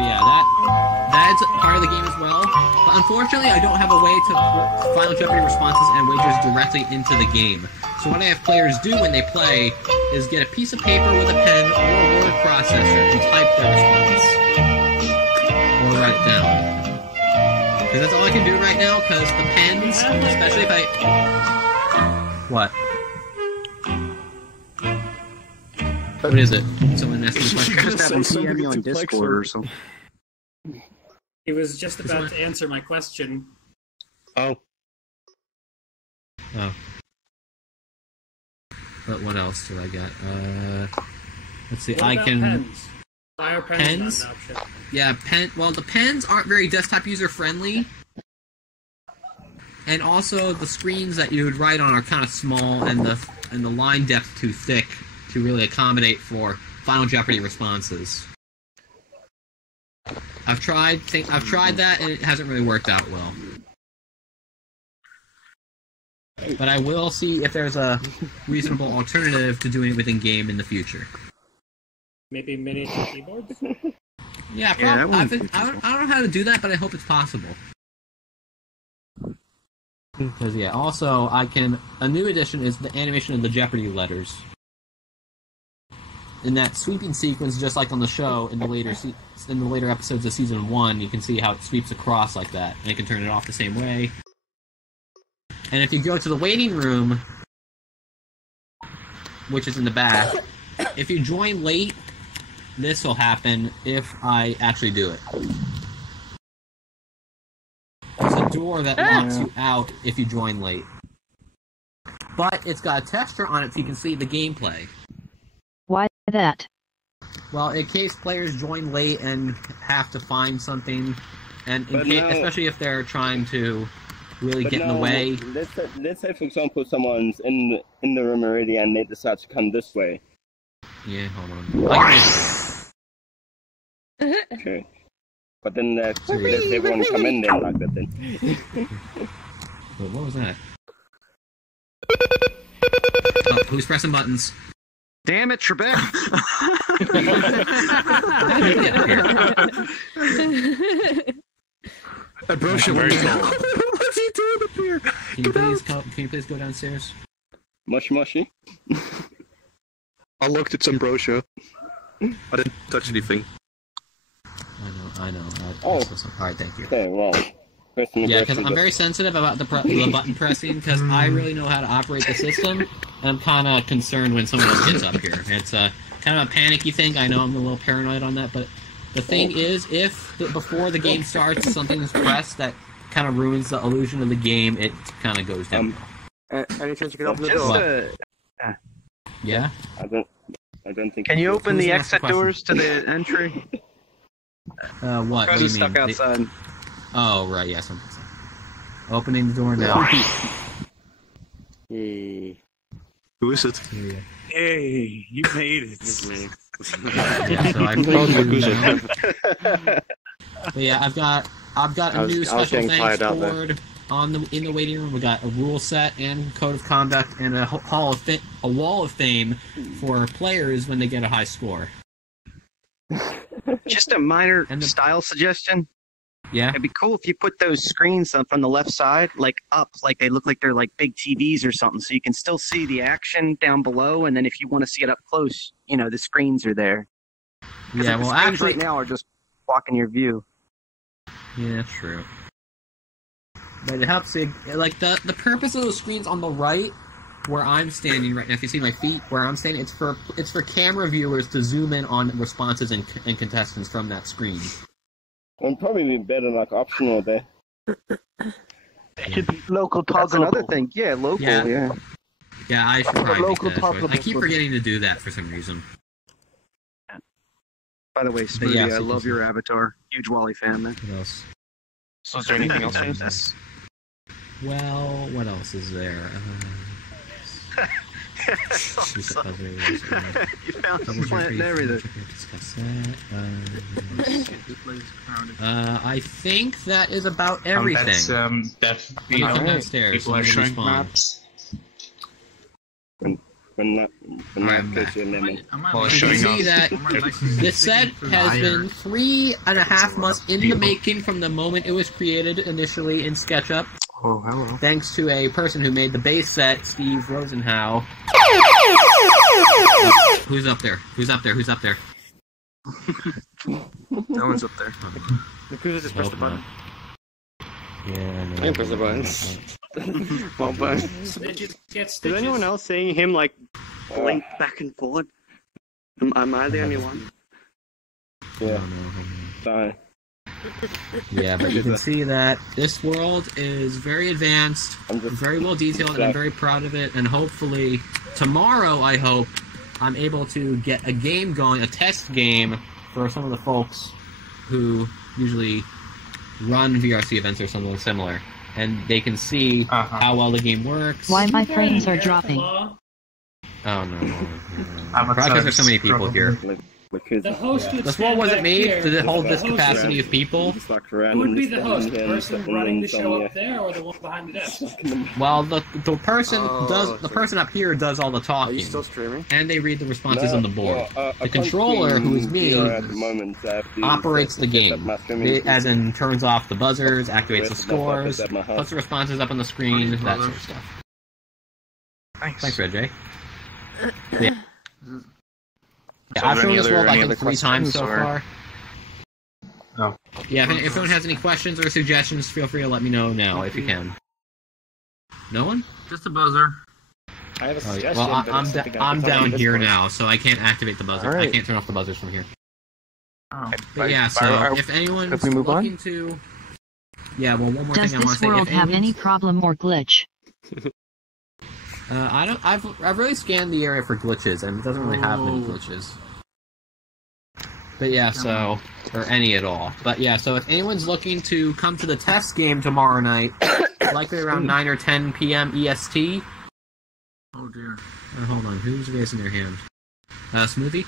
yeah, that's part of the game as well. But unfortunately, I don't have a way to put Final Jeopardy responses and wagers directly into the game. So what I have players do when they play is get a piece of paper with a pen or a word processor and type their response. Or write it down. Because that's all I can do right now, because the pens, especially if I... What? What is it? Someone asked me a question? Just have him DM you on Discord or something. He was just about to answer my question. Oh. Oh. But what else do I got? Let's see. What I about can. Pens? Why are pens not an option? Yeah, well, the pens aren't very desktop user friendly, and also the screens that you would write on are kind of small, and the line depth too thick to really accommodate for Final Jeopardy responses. I've tried that, and it hasn't really worked out well. But I will see if there's a reasonable alternative to doing it within game in the future. Maybe miniature keyboards? Yeah, I don't know how to do that, but I hope it's possible. Because yeah, also a new addition is the animation of the Jeopardy letters. In that sweeping sequence, just like on the show, in the later episodes of season 1, you can see how it sweeps across like that, and you can turn it off the same way. And if you go to the waiting room, which is in the back, if you join late, this will happen if I actually do it. There's a door that locks you out if you join late. But it's got a texture on it so you can see the gameplay. Why that? Well, in case players join late and have to find something, and especially if they're trying to really get in the way. Let's say, for example, someone's in the room already and they decide to come this way. Yeah, hold on. Okay. But then let's everyone come in there like that then. But what was that? Oh, who's pressing buttons? Damn it, Trebek! Brochure, what's he doing up here? Can you please go downstairs? Mushy. I looked at some brochure. I didn't touch anything. I know. I know. Oh. Alright, thank you. Okay, well. Yeah, because I'm very sensitive about the button pressing, because I really know how to operate the system, and I'm kind of concerned when someone else gets up here. It's kind of a panicky thing. I know I'm a little paranoid on that, but the thing is, if before the game starts something is pressed that kind of ruins the illusion of the game, it kind of goes down. Any chance you can open the door? Yeah? I don't think... Can you open the Who's exit asking doors to the entry? What? What do you Who's mean? stuck outside? Oh, right, yes. Yeah, opening the door now. Hey. Who is it? Hey, you made it. Yeah, so I But yeah, I've got a new special thanks board in the waiting room. We got a rule set and code of conduct and a wall of fame for players when they get a high score. Just a minor style suggestion. Yeah. It'd be cool if you put those screens up on the left side, like up, like they look like they're like big TVs or something, so you can still see the action down below. And then if you want to see it up close, the screens are there. Yeah, well, actually, right now are just blocking your view. Yeah, true. But it helps you, like the purpose of those screens on the right, where I'm standing right now. If you see my feet, where I'm standing, it's for camera viewers to zoom in on responses and contestants from that screen. It'd probably be better like optional there. It should be local toggle. That's another thing. Yeah, local. Yeah. Yeah, I should probably local make that choice. I keep toggle. forgetting to do that for some reason. By the way, Smoothie, I love your avatar. Huge Wally fan, man. What else? So is there anything else in this? Well, what else is there? You found some plant and everything. I think that is about everything. That's downstairs. people are showing maps. When that gets your lemon. You can see that this set has been 3.5 months in the making from the moment it was created initially in SketchUp. Oh, hello. Thanks to a person who made the base set, Steve Rosenhow. Who's up there? Who's up there? Who's up there? No one's up there. The cruiser just pressed the button. Yeah, no. I can press the buttons. Well, buttons. Is anyone else seeing him like blink back and forth? Am I the only one? Yeah. Sorry. Yeah, but you can see that this world is very advanced, very well detailed, and I'm very proud of it. And hopefully, tomorrow, I hope, I'm able to get a game going, a test game, for some of the folks who usually run VRC events or something similar. And they can see how well the game works. Why my frames are dropping. Oh, no. Probably because there's so many people here. The host would This one wasn't made to hold this capacity of people. Who would be the host? The person running the show up there, or the one behind the desk? Well, the person the person up here does all the talking. Are you still streaming? And they read the responses on the board. The controller, who is me, operates the game. As in, turns off the buzzers, activates the scores, puts the responses up on the screen, that sort of stuff. Thanks, Red J. Yeah. So I've shown this world, I any think, 3 times so far. Oh. Yeah, if anyone has any questions or suggestions, feel free to let me know now, if you can. No one? Just a buzzer. I have a suggestion, well, I'm down here now, so I can't activate the buzzer. Right. I can't turn off the buzzers from here. Oh. But yeah, so if anyone's looking to... Yeah, well, one more Does thing I want to say. this world have any problem or glitch? I've really scanned the area for glitches, and it doesn't really have many glitches. But yeah, so... Or any at all. But yeah, so if anyone's looking to come to the test game tomorrow night, likely around 9 or 10 p.m. EST... Oh dear. Hold on, who's raising their hand? Smoothie?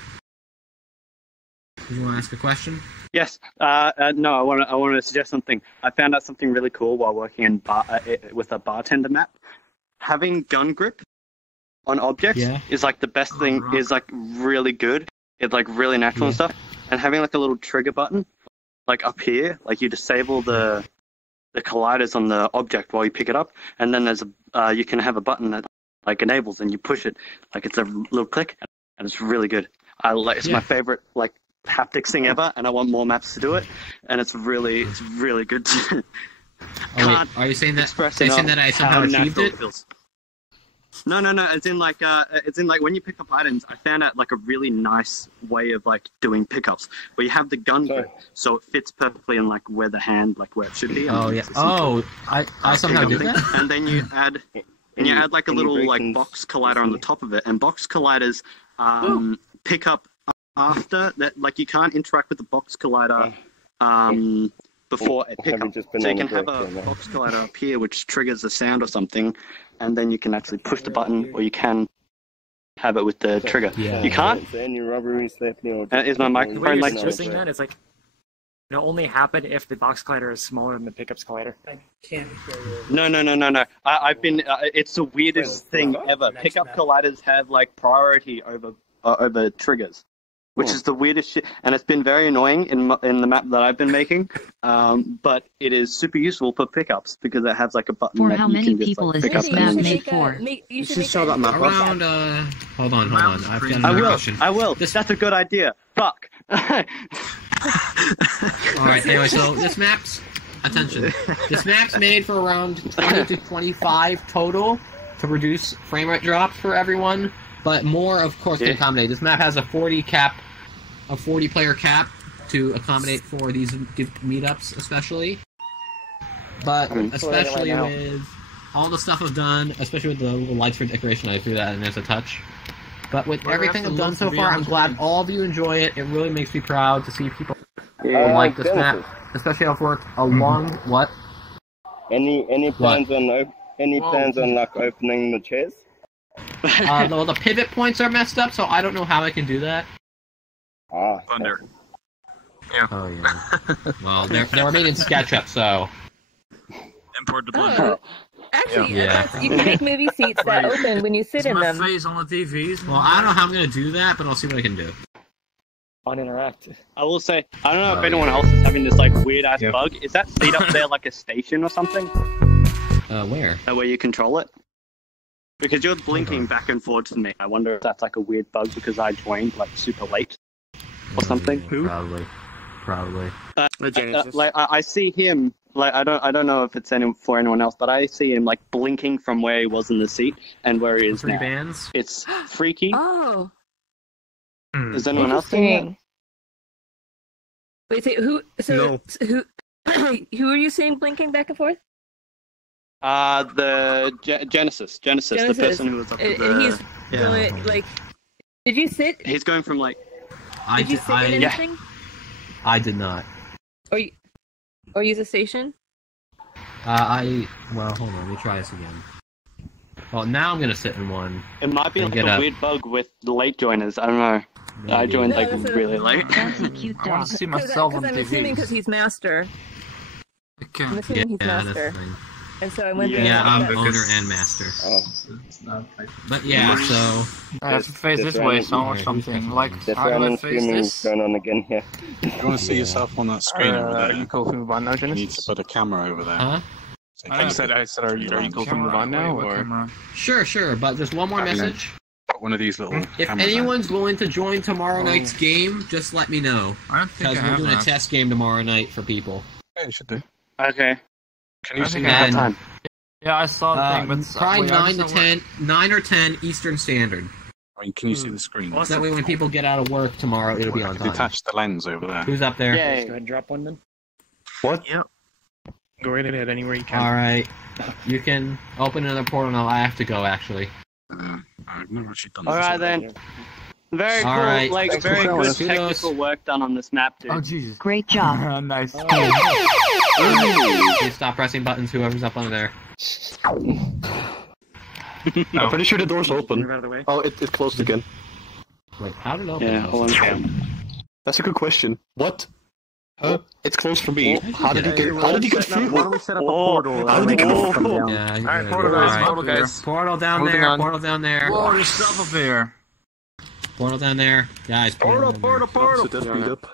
Do you want to ask a question? Yes. No, I want to suggest something. I found out something really cool while working with a bartender map. Having gun grip on objects is like the best thing. Is like really good. It's like really natural and stuff. And having like a little trigger button, like up here, like you disable the colliders on the object while you pick it up, and then there's a you can have a button that like enables, and you push it, like it's a little click, and it's really good. It's my favorite like haptics thing ever, and I want more maps to do it. And it's really good. To wait, are you saying that? express Are you saying enough that I how somehow achieved natural it? feels. No. It's in like when you pick up items, I found out like a really nice way of like doing pickups where you have the gun grip, so it fits perfectly in like where the hand, like where it should be. Oh yeah. Oh, I somehow did that. And then you add like a little like box collider on the top of it, and box colliders pick up after that. Like you can't interact with the box collider before a pickup. So you can have a box collider up here which triggers a sound or something, and then you can actually push the button, or you can have it with the trigger. Yeah. You can't. Any robberies happening? Is my microphone like stressing that? It's like it'll only happen if the box collider is smaller than the pickups collider. I can't hear you. No. I've been. It's the weirdest thing ever. Pickup colliders have like priority over triggers, which is the weirdest shit, and it's been very annoying in the map that I've been making. But it is super useful for pickups because it has like a button For that how you many can just people like is pick up. this map made for? You should show that map. Around, hold on. I've got another question. I will. That's a good idea. Fuck. Alright, anyway, so this map's made for around 20 to 25 total to reduce frame rate drops for everyone, but more, of course, can accommodate. This map has a 40 player cap to accommodate for these meetups, especially. But especially with all the stuff I've done, especially with the lights for decoration, I threw that in as a touch. But with everything I've done so far, I'm glad all of you enjoy it. It really makes me proud to see people like this map, especially I've worked a long what? Any plans on like opening the chairs? Well, the pivot points are messed up, so I don't know how I can do that. Thunder. Yeah. Oh yeah. Well, they're made in SketchUp, so. Import to Blender. Actually, you can make movie seats that open when you sit in them. Face on the TVs. Well, I don't know how I'm gonna do that, but I'll see what I can do. Uninteract. I will say, I don't know if anyone else is having this like weird ass bug. Is that seat up there like a station or something? Where? Where you control it? Because you're blinking back and forth to me. I wonder if that's like a weird bug because I joined like super late or something. Probably. Like I see him. Like I don't know if it's for anyone else, but I see him like blinking from where he was in the seat and where he is now. Bands? It's freaky. Oh. Is anyone else seeing Wait, who? So No. who are you seeing blinking back and forth? The Genesis, the person who was up with and he's going, like. Did you sit? He's going from like. Did you sit in anything? I did not. Or use a station? Well, hold on, let me try this again. Well, now I'm gonna sit in one. It might be and like a weird bug with the late joiners. I don't know. Maybe. I joined like really late. I want to see myself on TV. I'm assuming because he's master. I'm assuming he's master. And so I went there. Yeah, I'm owner and master. But yeah, so I have to face this way, or something. Like, how do I face this? Going on again here. You want to see yourself on that screen over there? Are you cool if we move on now, You Genesis? need to put a camera over there. Huh? I said, are you cool if we move on now, or? Sure, but just one more message. Put one of these little If cameras anyone's willing to join tomorrow night's game, just let me know. Because we're doing a test game tomorrow night for people. Yeah, you should do. Okay. Can you see that? that? Yeah, I saw the thing, but probably 9 or 10 Eastern Standard. I mean, can you see the screen? So that way when people get out of work tomorrow, it'll be on time. Detach the lens over there. Who's up there? Yeah. Go ahead and drop one then. What? Yep. Go right ahead anywhere you can. Alright. You can open another portal now. I have to go, actually. I've never actually done this. Alright then. Very cool, Alright. like very good technical work done on this map, dude. Oh Jesus! Great job. Nice. Please stop pressing buttons, whoever's up under there. I'm pretty sure the door's open. Move out of the way. Oh, it closed again. Wait, how did it open? Yeah, hold on. That's a good question. What? Huh? It's closed for me. How did he get through? Why don't we set up a portal? How did he get through? Yeah, Alright, portal guys. Portal down Moving there, on. portal down there. Whoa, there's stuff up here. Portal down there. Guys, portal down there. So that's beat up.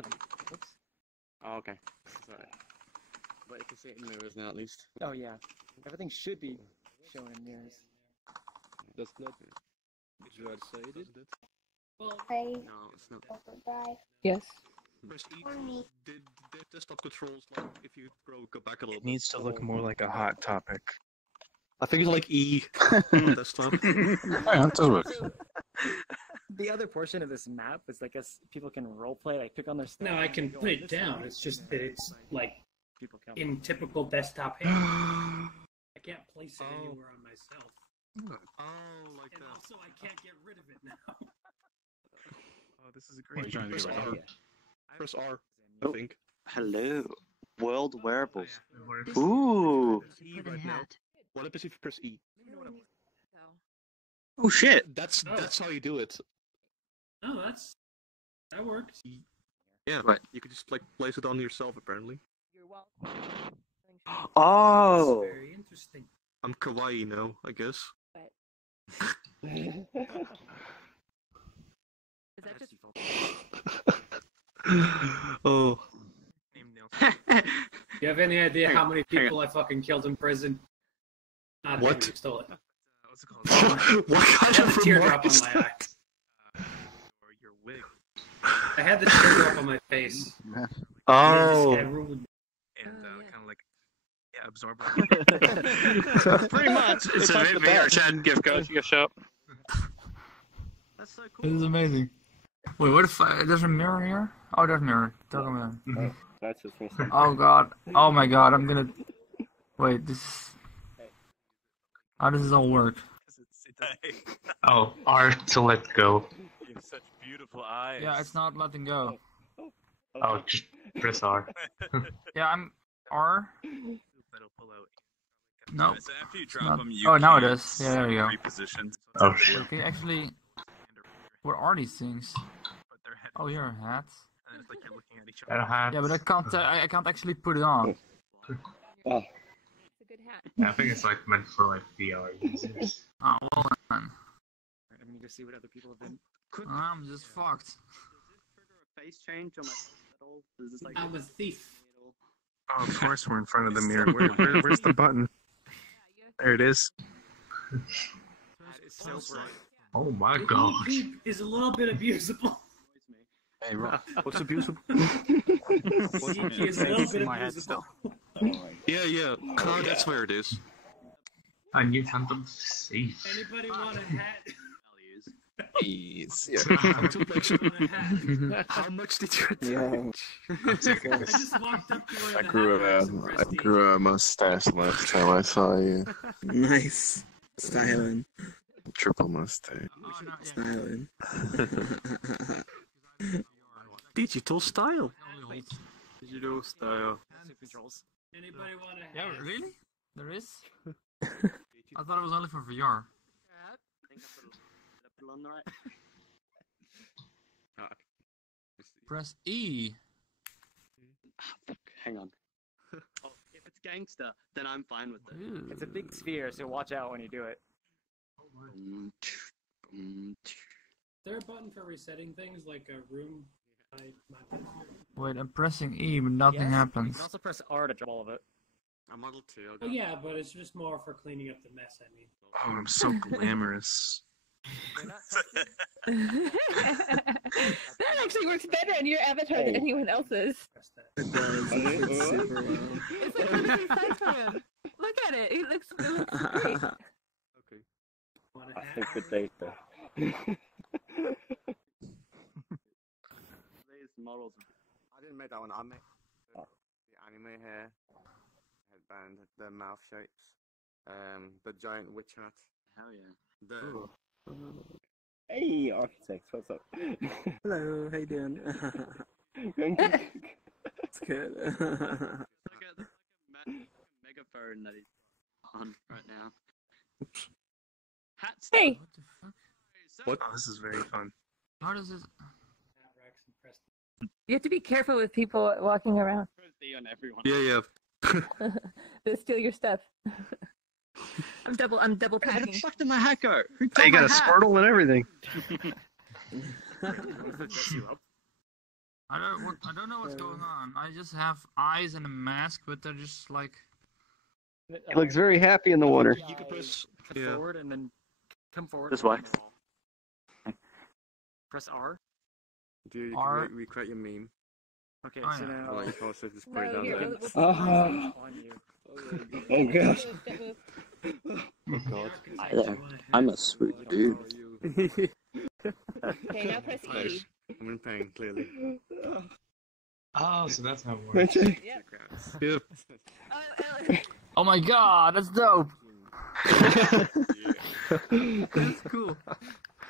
Oops. Oh, okay. Sorry. But you can see it in mirrors now at least. Oh yeah. Everything should be shown in mirrors. That's not. Did you already say it? No, it's not. Yes. Press E. Did desktop controls like if you go back a little It needs to look more like a hot topic. I think it's like E on desktop. Yeah, that does work. The other portion of this map is like people can roleplay, like pick on their stuff. No, I can put it down. It's just that it's like people come. in typical desktop hand. I can't place it anywhere on myself. Oh, like and that. also, I can't get rid of it now. Oh, this is a What are you trying to Press get R. rid Press R, I think. Hello. World wearables. Ooh. Ooh. E right now. What happens if you press E? Oh shit. That's how you do it. Oh, that works. Yeah, What? you could just like place it on yourself apparently. Oh. That's very interesting. I'm kawaii now, I guess. Is that just Oh. Do you have any idea how many people I fucking killed in prison? Not What? You stole it. What's it called? What I kind had of the teardrop on remark is my that? eye. Or your wig. I had the teardrop on my face. Oh. This guy ruined me. And kind of like, yeah, absorb Pretty much. It's a VRChat gift shop. That's so cool. This is amazing. Wait, what if there's a mirror here? Oh, there's a mirror. There's a mirror. That's just missing. Oh god. Oh my god, I'm gonna... Wait, this... How does this all work? Oh, R to let go. You have such beautiful eyes. Yeah, it's not letting go. Oh, just press R. Yeah, I'm... R? That'll pull out. Nope. So after you It's drop not- them, you Oh, now it can is. Yeah, there we go. reposition. Oh shit. Okay, actually... What are these things? Oh, here are hats. And it's like you're looking at each Better hats. Yeah, but I can't actually put it on. Oh. It's a good hat. Yeah, I think it's like meant for like VR users. Oh, well then. I need to see what other people have been. I'm just fucked. Face change on my at all? Is this like I'm a thief. Oh, of course we're in front of the mirror. Where's the button? There it is. It's so bright. Oh my The god. peep is a little bit abusable. Hey, Rob. What's abusable? He is a little bit my head abusable. Yeah. Oh, that's where it is. I need Phantom safe. Anybody want a hat? Please. How much did you Yeah. I just walked up to her. I grew a mustache last time I saw you. Nice. Styling. Triple mustache. Styling. Digital style. Digital style. Controls. Anybody want a hat? Yeah, really? There is? I thought it was only for VR. I think I put it on the right. Press E. Hang on. Oh, if it's gangster, then I'm fine with it. Ew. It's a big sphere, so watch out when you do it. Is there a button for resetting things like a room? Wait, I'm pressing E, but nothing Yes, You happens. can also press R to drop all of it. I'm Model 2. Oh yeah, but it's just more for cleaning up the mess. I mean. Oh, I'm so glamorous. That actually works better on your avatar than anyone else's. It does. It fits super well. It's like one of these size for him. Look at it. It looks great. Okay. I think the data. These models. I didn't make that one. I made the anime hair, headband, the mouth shapes, the giant witch hat. Hell yeah. The Hey, architects, what's up? Hello, how you doing? It's good. It's like a megaphone that he's on right now. Hats. Hey. What the fuck? What? Oh, this is very fun. How does this... You have to be careful with people walking around. Press D on everyone. Yeah. They'll steal your stuff. I'm double Where packing. the fuck did my hat go? Who You took got my a hat? Squirtle and everything. Dress you up. I don't know what's going on. I just have eyes and a mask, but they're just like. He looks very happy in the water. You could press forward and then come forward. This way. Press R. Dude, you R. can recreate your meme. Okay, Oh, so yeah. now. Like, also just put it down here, there. Oh god. Oh god. Hi there. I'm a sweet dude. Okay, now press E. I'm in pain, clearly. Oh, so that's how it works. Yep. Oh my god, that's dope. That's cool.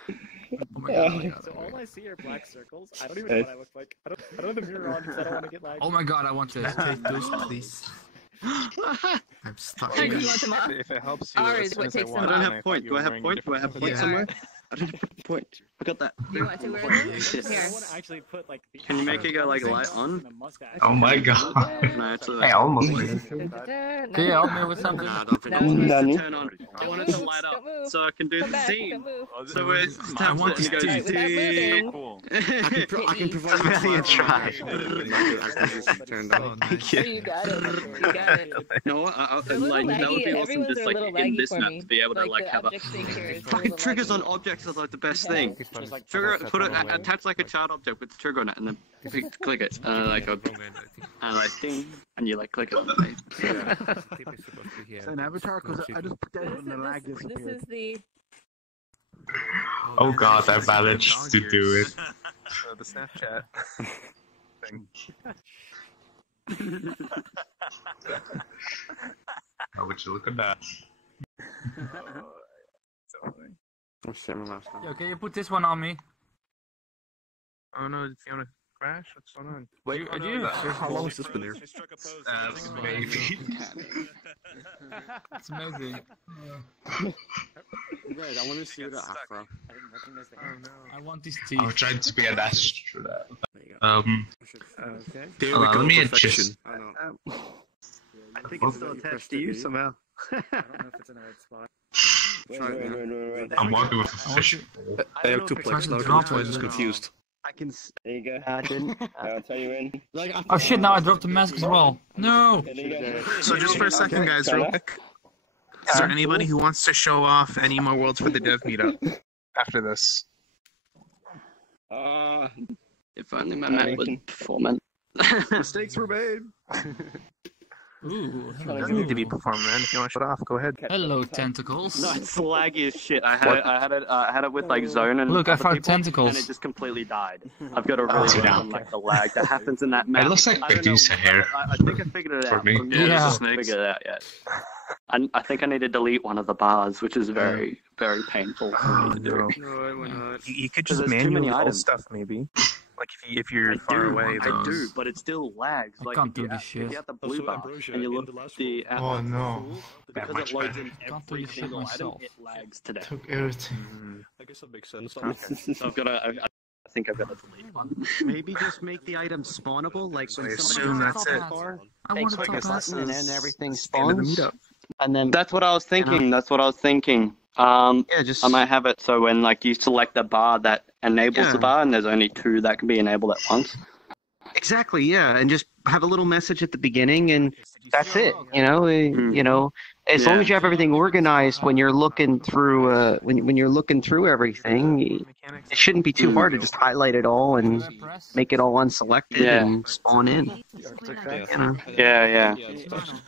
Oh my god. So all I see are black circles. I don't even know what I look like. I don't have the mirror on because I don't want to get lagged. Oh my god, I want this. Take those, please. I'm stuck. You want them off? If it helps you, R as is soon what as I takes walked them in, off. I thought you were wearing a different Yeah. somewhere. I don't have a point. I got that. You want to wear them? I Here. want to actually put like. Can you make it go like light on? Oh my god. No, actually, I almost did. Can you help me with something? Nah, I don't think No. it's supposed Nani? to turn on. I want it to light up so I can do Come the back, scene. don't move. So it taps it and it goes. Without moving. Cool. I can provide Valiant try. Turned Oh, on. nice. Oh, you got it. You got it. No, They're a little like that would be laggy. awesome. Everyone's Just are a like little in laggy this for map me. to be able to Like like the have a. object thing here is a Fucking little triggers laggy. on objects are like the best Okay. thing. Trigger, put it, attach like a child object with the trigger on it, and then click it, like a, and like ding, and you like click it on it. It's an avatar because I just put that and the lag This disappeared. is the. Oh god, I managed to do it. The Snapchat thing. How would you look at that? I'm shit, my last Yo, can you put this one on me? Oh no, it's gonna crash? What's going on? Wait, Oh, are no, you? How long has this been here? Maybe. It's amazing. Right, I want to see that afro. Oh no. I want this I'm teeth. trying to be an astronaut. Okay. Here we go, let me perfection. adjust. I know. I think it's still attached to you somehow. I don't know if it's in the right spot. Try it now. I'm walking with a fish. I have two plates now, that's why I was confused. I can. There you go. I didn't. I'll tell you in. Oh shit, now I dropped the mask as well. No! There you go. So just for a second, guys, real quick. Is there anybody who wants to show off any more worlds for the dev meetup after this? If only my map was performant. Mistakes were made. Ooh, It doesn't need to be performed, man. If you want to shut off, go ahead. hello, tentacles. No, it's laggy as shit. I had it with like zone and Look, I other found people, tentacles. and it just completely died. I've got to really work on like the lag that happens in that map. It looks like I don't Medusa know, here. I think I figured it For out. me. but Yeah. I haven't figured it out yet. I think I need to delete one of the bars, which is very, very painful for me to do. No. No, we're not. You could Because just there's too many manually pull items. stuff, maybe. Like if you're far away, I do, but it still lags. I Like can't if do you this have, shit. if you have the blue Also, bar Ambrosia, and you in look the at last the one. Oh no. because much it loads better. in Can't do every this shit single item, myself. it lags to death. Took everything. I guess that makes sense. So I've got to. I think I've got to delete one. Maybe just make the item spawnable, like when I somebody assume goes that's to it. the bar, I they want to click a top button and then everything End of the spawns. meetup. And then That's what I was thinking. That's what I was thinking. yeah, just I might have it so when like you select the bar that enables the Yeah. bar, and there's only 2 that can be enabled at once. exactly, yeah, and just have a little message at the beginning, and that's it. You know, you know, as long as you have everything organized when you're looking through, when you're looking through everything, it shouldn't be too hard to just highlight it all and make it all unselected Yeah. and spawn in. You know? Yeah.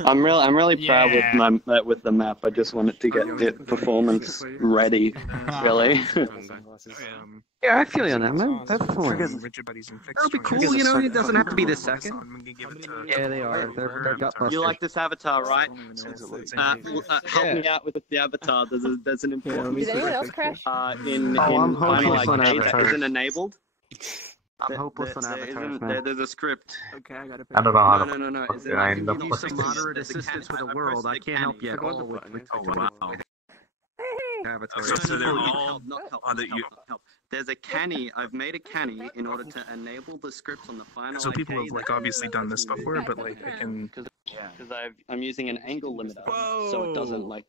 I'm really proud with with the map. I just wanted to get it performance ready. Really. Yeah, I feel you on that, man. That's fine. Rigid buddies and That'll be cool, you know, it doesn't have to be the second. Yeah, they are. They're gut busters. You like this avatar, right? Help me out with the avatar. There's an important. Did anyone else crash? In I'm Final hopeless on Arcade that avatars. isn't enabled. I'm hopeless on avatars, man. There's a script. Okay, I got it. I don't know how No. Is it, I I end up Need with some moderate assistance with the world. I can't help you at all with Oh wow. avatars. So they're all on the There's a canny. I've made a canny in order to enable the scripts on the final. So people have like obviously done this before, but like I can. Because I'm using an angle limiter, so it doesn't like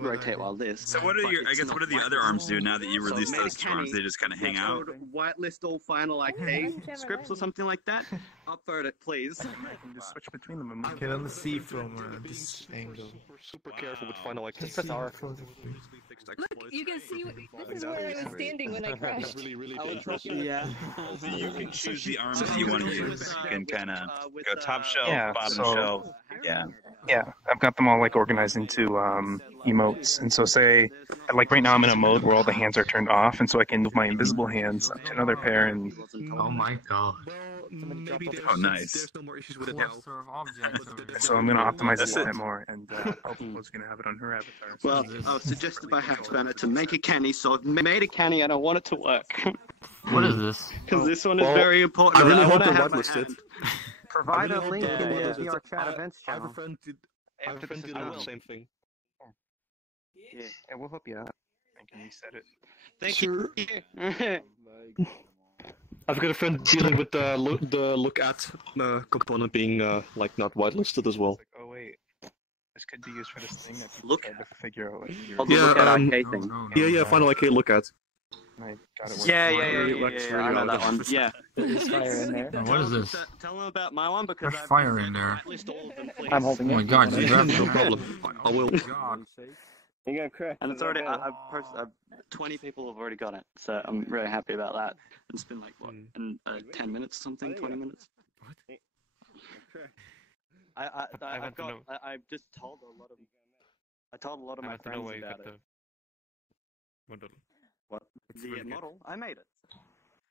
rotate while this. So what are your? I guess what do the other arms do now that you release those two arms? They just kind of hang out. Whitelist all final scripts or something like that. Upvote it, please. I can just switch between them. I can only see from this angle. Super careful with final like Look, you can see. This is where I was standing when I crashed. Really dangerous. Yeah. So you can choose the arms that you want to use. You can kind of go top shelf, bottom shelf. Yeah. Yeah, I've got them all like organized into emotes, and so say like right now I'm in a mode where all the hands are turned off, and so I can move my invisible hands up to another pair and. Oh my god. Oh, nice. There's no more issues with it now. So I'm going to optimize it a little bit more, and Elfie's going to have it on her avatar. Well, I was suggested by Hackspanner to make a canny, so I've made a canny and I want it to work. What is this? Because this one is very important. I really hope want to they're have my whitelisted. hand. Provide a link in the VRChat events I have channel. a friend did the same thing. Yeah, we'll help you out. I can reset it. Thank you. I've got a friend dealing with the look at component being like not whitelisted as well. Oh wait, this could be used for this thing that people Look try to figure out. Yeah, final IK look at. I got it Yeah, I know that one. Yeah. There's fire in there. What is this? Tell them about my one because There's fire in there. I'm holding Oh my god, you grabbed No problem. I will. You're gonna crash. And it's already, I've posted, 20 people have already got it, so I'm really happy about that. It's been like, what, in 10 minutes or something, 20 minutes? What? I've just told a lot of my friends about it. What? The model? I made it.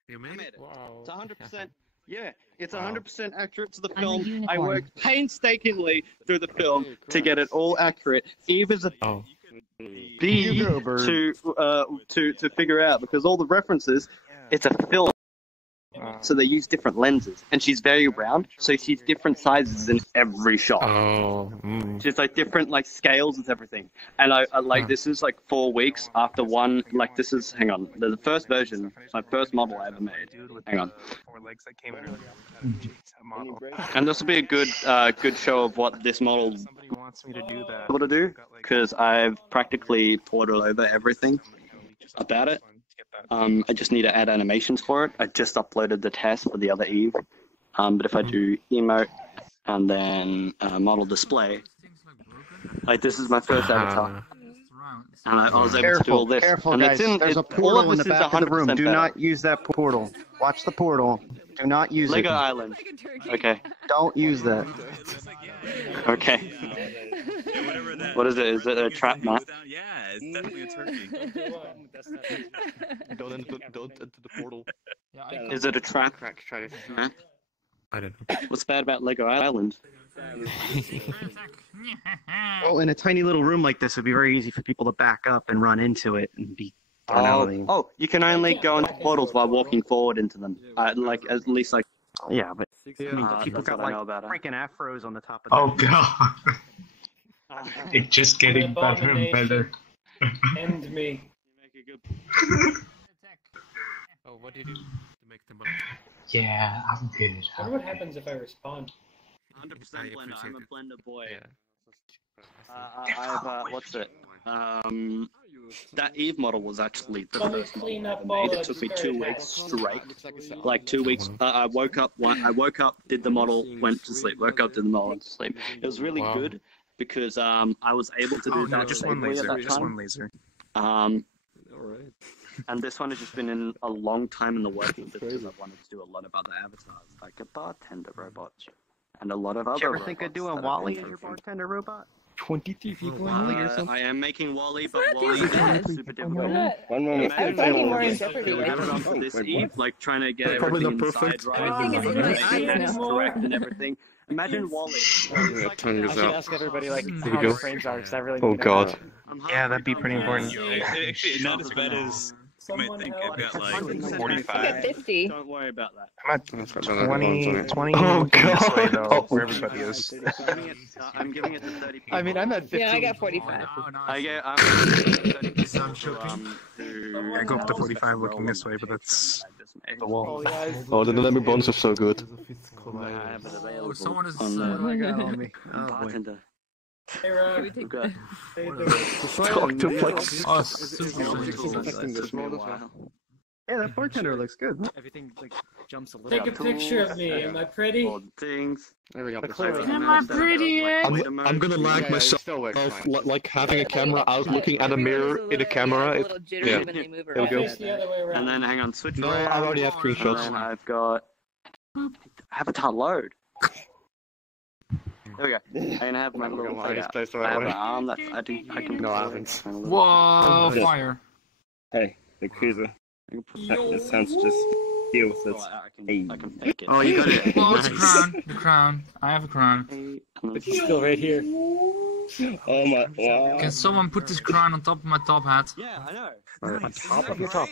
You made it? Wow. It's 100%. Yeah, it's 100% accurate to the film. I worked painstakingly through the film to get it all accurate. Eve is a B to figure out because all the references, it's a film. So they use different lenses, and she's very round, so she's different sizes in every shot. She's like different like scales and everything. And I like this is like 4 weeks after one. Like this is the first version, my first model I ever made. Hang on. And this will be a good show of what this model wants me to do that. able to do because I've practically ported over everything about it. I just need to add animations for it. I just uploaded the test for the other Eve. But if I do emote and then model display, like this is my first avatar. And I was able to do all this. Careful, and guys. There's a portal in the back of the room. Do not use that portal. Watch the portal. Do not use Lego it. Island. Okay. Don't use that. Okay. What is it? Is it a trap map? Yeah, it's definitely a turkey. Don't enter the portal. Is it a trap? Huh? I don't know. What's bad about Lego Island? Well, in a tiny little room like this, it'd be very easy for people to back up and run into it and be. You can only go into portals while walking forward into them. Like at least like. Yeah, but I mean, people that's got what I like know about it. freaking afros on the top of. Oh god. It's just getting better and better. End me. Oh, what did you do to make them? Yeah, I'm good. I wonder what happens if I respond. 100% blender. I'm a blender boy. I have what's it? That Eve model was actually the first model I ever made. It took me 2 weeks straight. Like 2 weeks. I woke up, did the model, went to sleep. Woke up, did the model, went to sleep. It was really good because I was able to do that. Just one laser. Just one laser. And this one has just been in a long time in the working because I wanted to do a lot of other avatars, like a bartender robot, and a lot of other. Did you ever think of doing Wally as your bartender robot? 23 people in Wally or something? I am making Wally, but Wally is super difficult. One moment. I was thinking more in Jeopardy. For this Eve, like trying to get Probably everything not perfect. Everything is in my eyes now. correct and everything. Imagine Wally. That tongue I is should out. ask everybody like There how you the go. frames are because I really Oh need to god. know. Yeah, that'd be pretty important. Actually, not as bad as You might think I've got like I got 45. 50. Don't worry about that. I'm at 20 Oh, this way, God. though, where everybody is. I'm giving it to 30 people. I mean, I'm at 15. Yeah, I got 45. I'm 30 people I go up to 45 looking this way, but that's the wall. Oh, the dynamic bonds are so good. Oh, someone is. Bartender. Hey, Rob, we take that. Talk to Flex. Oh, super. Yeah, that bartender looks good. Everything like jumps a little. Take a picture of me. Am I pretty? Things. There we go. Am I pretty? I'm gonna lag myself like having a camera out looking at a mirror in a camera. A little jittery when they move There we go. around. The other way around. And then hang on, switch No, around. I already have And screenshots. then I've got Avatar load. There we go. I'm gonna have my little I just placed it I that have way. an arm that I can. No, I haven't. Whoa, fire. Hey, the cruiser. This sounds just deal with it. I can fake it. Oh, you got it. Oh, it's a crown. The crown. I have a crown. It's still right here. Oh my! Wow. Can someone put this crown on top of my top hat? Yeah, I know. On top of your top.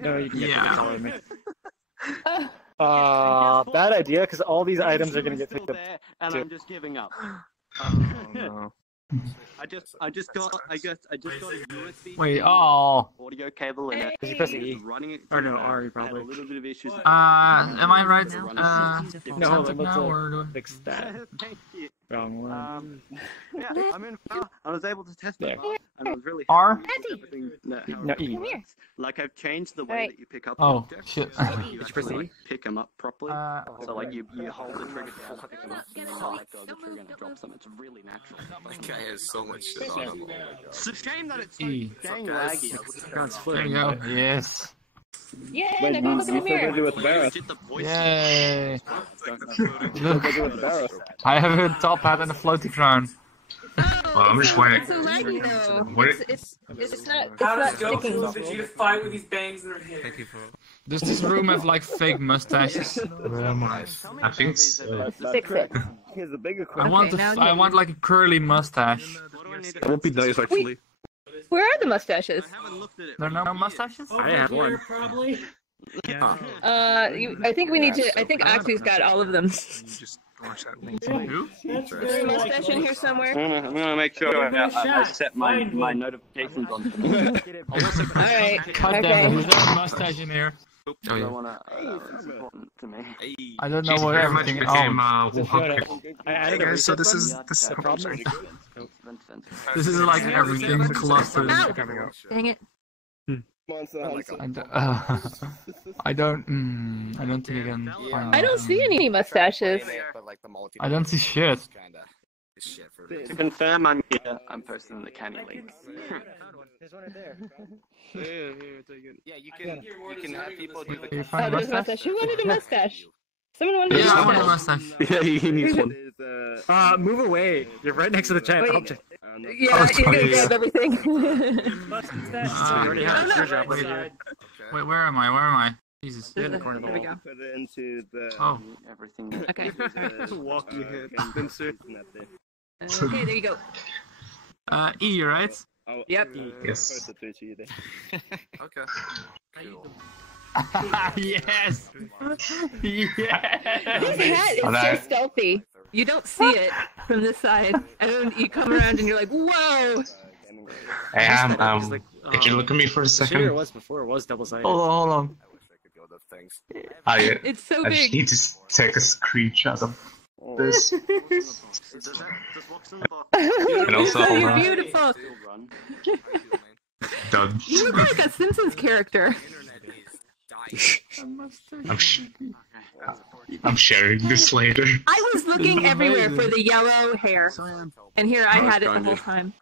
No, you can get Yeah. the taller than me. Bad idea, because all these items are gonna get picked up. And I'm just giving up. Oh, no. I just got a USB Wait, oh. audio cable in it. Did you press E? Running it Or no, through R, that. I had probably. a little bit of issues. Am I right? No, hold on, now, or do I... let's fix that. Thank you. Wrong one. Yeah, I'm in. I was able to test it, and I was really R? happy with everything that how No, it E. works. Like I've changed the way Alright. that you pick up Oh, objects. shit. So that you Did you press actually, E? like, pick them up properly. So like you hold the trigger down, pick them up, and then you let go of the trigger and it drops them. It's really natural. That guy has so much shit on him. It's a shame that it's so E. dang laggy. There you go. Yes. Yeah, Wait, now go look in the you still mirror. busy with Barrow? Yay. Still busy with Barrow? I have a top hat and a floaty crown. Well, I'm just wondering. It's so laggy though. What- It's not How does Joe sticking. prove that you fight with these bangs that are here? Thank you for. Does this room have like fake mustaches? Where am I? I think so. Fix it. Here's the bigger I question. want now I want like a curly mustache. That would be nice actually. Where are the mustaches? There are no mustaches? I have one. Probably. I think we need to. I think Axu's got all of them. Is there a mustache in here somewhere? I'm gonna make sure I set my notifications on. All right. God Okay. damn it, there's a mustache in here. I don't wanna. That's important to me. I don't know She's what very much everything. became Oh, I added a Guys, so this reset is button. this. The Oh, problem sorry. this is like everything clustered. Coming out. Dang it. Monster Hunter. I don't think I can find I don't see any mustaches. I don't see shit. To confirm, I'm here. I'm posting in the canny link. There's one right there. Yeah, you can have people do You the. find a There's a mustache? mustache. Who wanted a mustache? Someone wanted a Yeah, I want a mustache. mustache. Yeah, he needs one. Move away. You're right next to the giant Wait. object. Yeah, you're gonna grab everything. You already have a screwdriver right here. Wait, where am I? Where am I? Jesus. You're in the corner of the There we wall. go. Put it into the. Oh. Everything. Okay. Walk your head, Spencer. Okay, there you go. E, right? Yep. Yes. Okay. Yes. Yes. This hat is so stealthy. You don't see it from this side, and then you come around and you're like, "Whoa!" Hey, if you look at me for a The second. shader was before it was double-sided. Hold on. It's so I just big. need to take a screenshot of this. And also, Oh, hold you're on. beautiful. Done. You look like a Simpsons character. I'm sharing this later. I was looking everywhere for the yellow hair, and here I had it the whole time.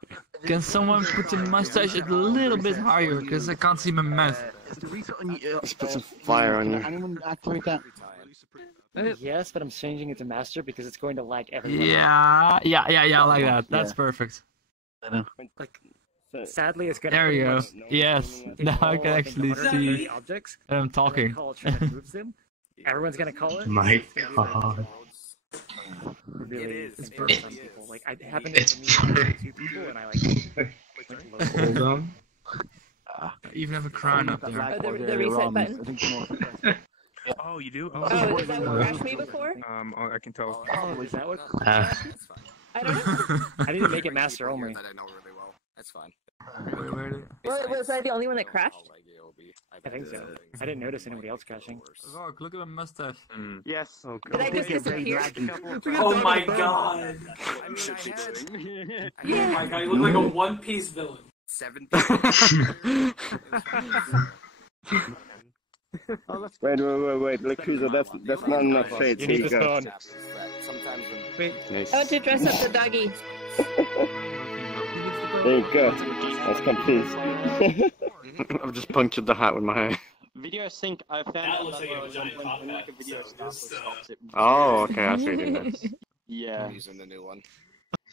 Can someone put the mustache a little bit higher? Because I can't see my mouth. Let's put some fire on you. Anyone activate that? Yes, but I'm changing it to master because it's going to lag everything. Yeah, like that. That's perfect. Like, sadly, it's going to. There you go. Yes, now I can actually see objects. that I'm talking. Call it, that moves them. Everyone's gonna call it. My God. Really, it's burst on people. Like, I happened It's to meet two people, and I like. Hold on. I even have a crown up there. Oh, the reset button. Oh, you do? Oh, is that what crashed me before? I can tell. Oh, is that what? Ah. I don't know. I didn't make it master only. That I know really well. That's fine. Was I the only one that crashed? I think so. I didn't notice anybody else crashing. Look at the mustache. Yes. Did I just disappear? Oh my god! Oh my god, you look like a One Piece villain. 7 Wait, Lakuza, that's not enough shades. You need to go. stone. Wait. Nice. I want to dress up the doggy. There you go. That's complete. I've just punctured the hat with my hair. Video sync, I found out looks like a giant top when hat. a video stops it. Oh, okay, I see what you mean. Yeah. I'm using the new one.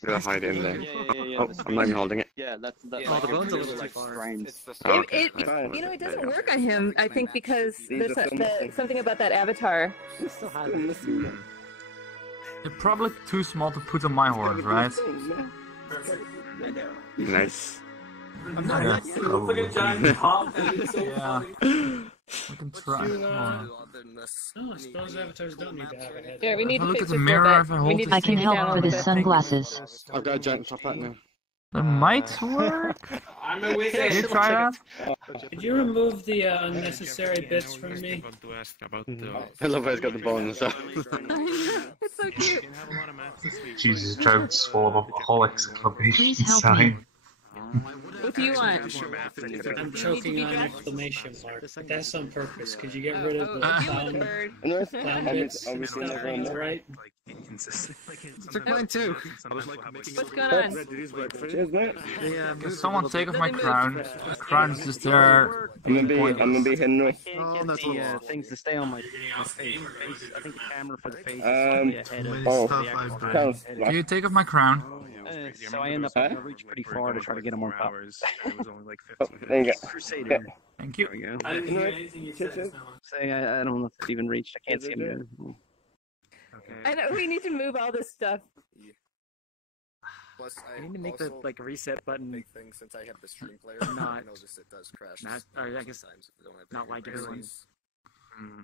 I'm gonna hide it in there. Yeah. Oh, I'm not even holding it. Yeah, that's Oh, the bone's a little too far. Oh, okay. You know, it doesn't work on him, I think, because there's something about that avatar. Still have it. They're probably too small to put on my horse, right? Nice. Yeah, Looks like a giant top hat. It's so yeah. funny. We can try. No, I suppose avatars don't need to have a head. Yeah, we need to Look fix at the this mirror a if bit. I We hold need it. to I can take it help down a for little the bit. sunglasses. I've got a giant top hat now. That might work. I'm a wizard. Can you try that? Could you remove the unnecessary bits from me? I love how he's got the bone and stuff. It's so cute. Jesus, Jones full of a whole exclamation Please help me. sign. What do you want? I'm choking on exclamation mark. But that's on purpose. Could you get rid of the clown bits? Right? Mine too. What's going on? Can someone take off my crown? The crown is just there. I'm gonna be Henry. Things to stay on my face. I think the camera for the face. Can you take off my crown? So I end up having to reach pretty far to try to get him on top. It was only like There you go. Crusader. Thank you. I didn't hear anything you said. Say I don't know if it's even reached. I can't see him. I know we need to move all this stuff. Plus, I need to make the like reset button. Big thing since I have the stream player. Not. I noticed it does crash. Or I guess sometimes if you don't have not like everyone.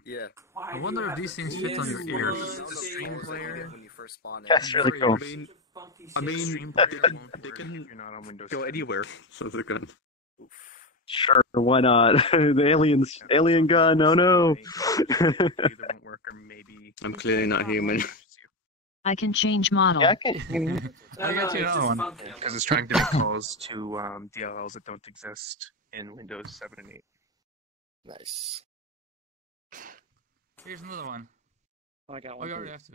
Yeah. I wonder if these things fit on your ears. The stream player when you first spawn in. That's really cool. I mean, they can go anywhere. So they're good. Sure, why not? The alien gun. Oh no. I'm clearly not human. I can change model. Yeah, I can. I got you another one. Because it's trying to make calls to DLLs that don't exist in Windows 7 and 8. Nice. Here's another one. Oh, I got Oh, one. you already have to.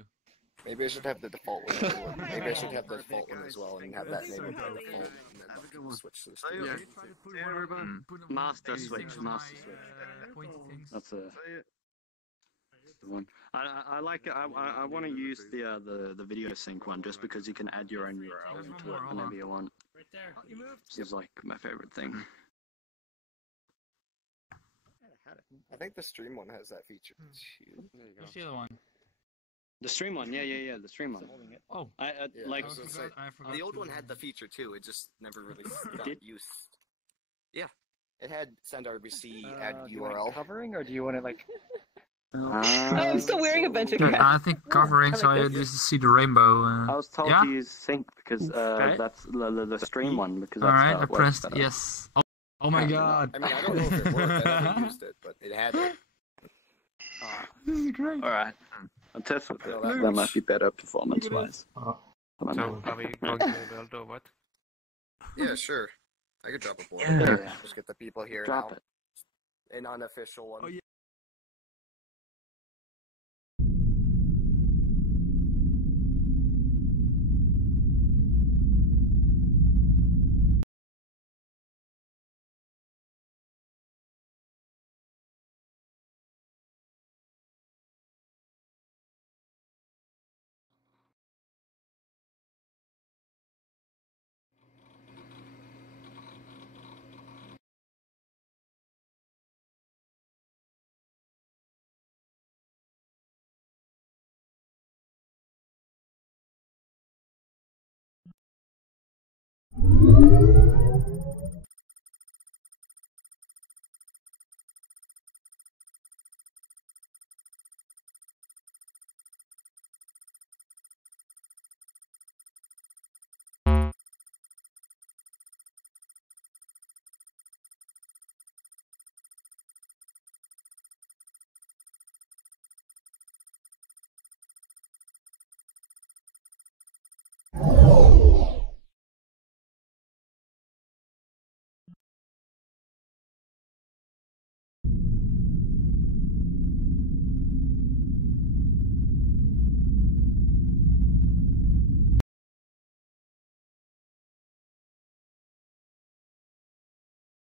Maybe I should have the default one. Maybe I should have the default one as well and have that enabled by default and then switch to the stream. Master switch. That's the one. I like it. I want to use the video sync one just because you can add your own URL into it whenever you want. This is like my favorite thing. I think the stream one has that feature too. What's the other one? The stream one, yeah, the stream one. Oh, like I forgot the old one had the feature too. It just never really got used. Yeah, it had send RBC, add URL. Covering, or do you want to like? I'm still wearing a bunch of Yeah, crap. I think covering so I just see the rainbow. I was told yeah? to use sync because that's the stream one because that's Alright, how I it works pressed better. yes. Oh my god. I mean, I don't know if it worked. I never used it, but it had it. This is great. Alright. I'll test with that. That might be better performance-wise. So, are we going to build or what? Yeah, sure. I could drop a board. Yeah. Just get the people here Drop now. An unofficial one. Oh, yeah.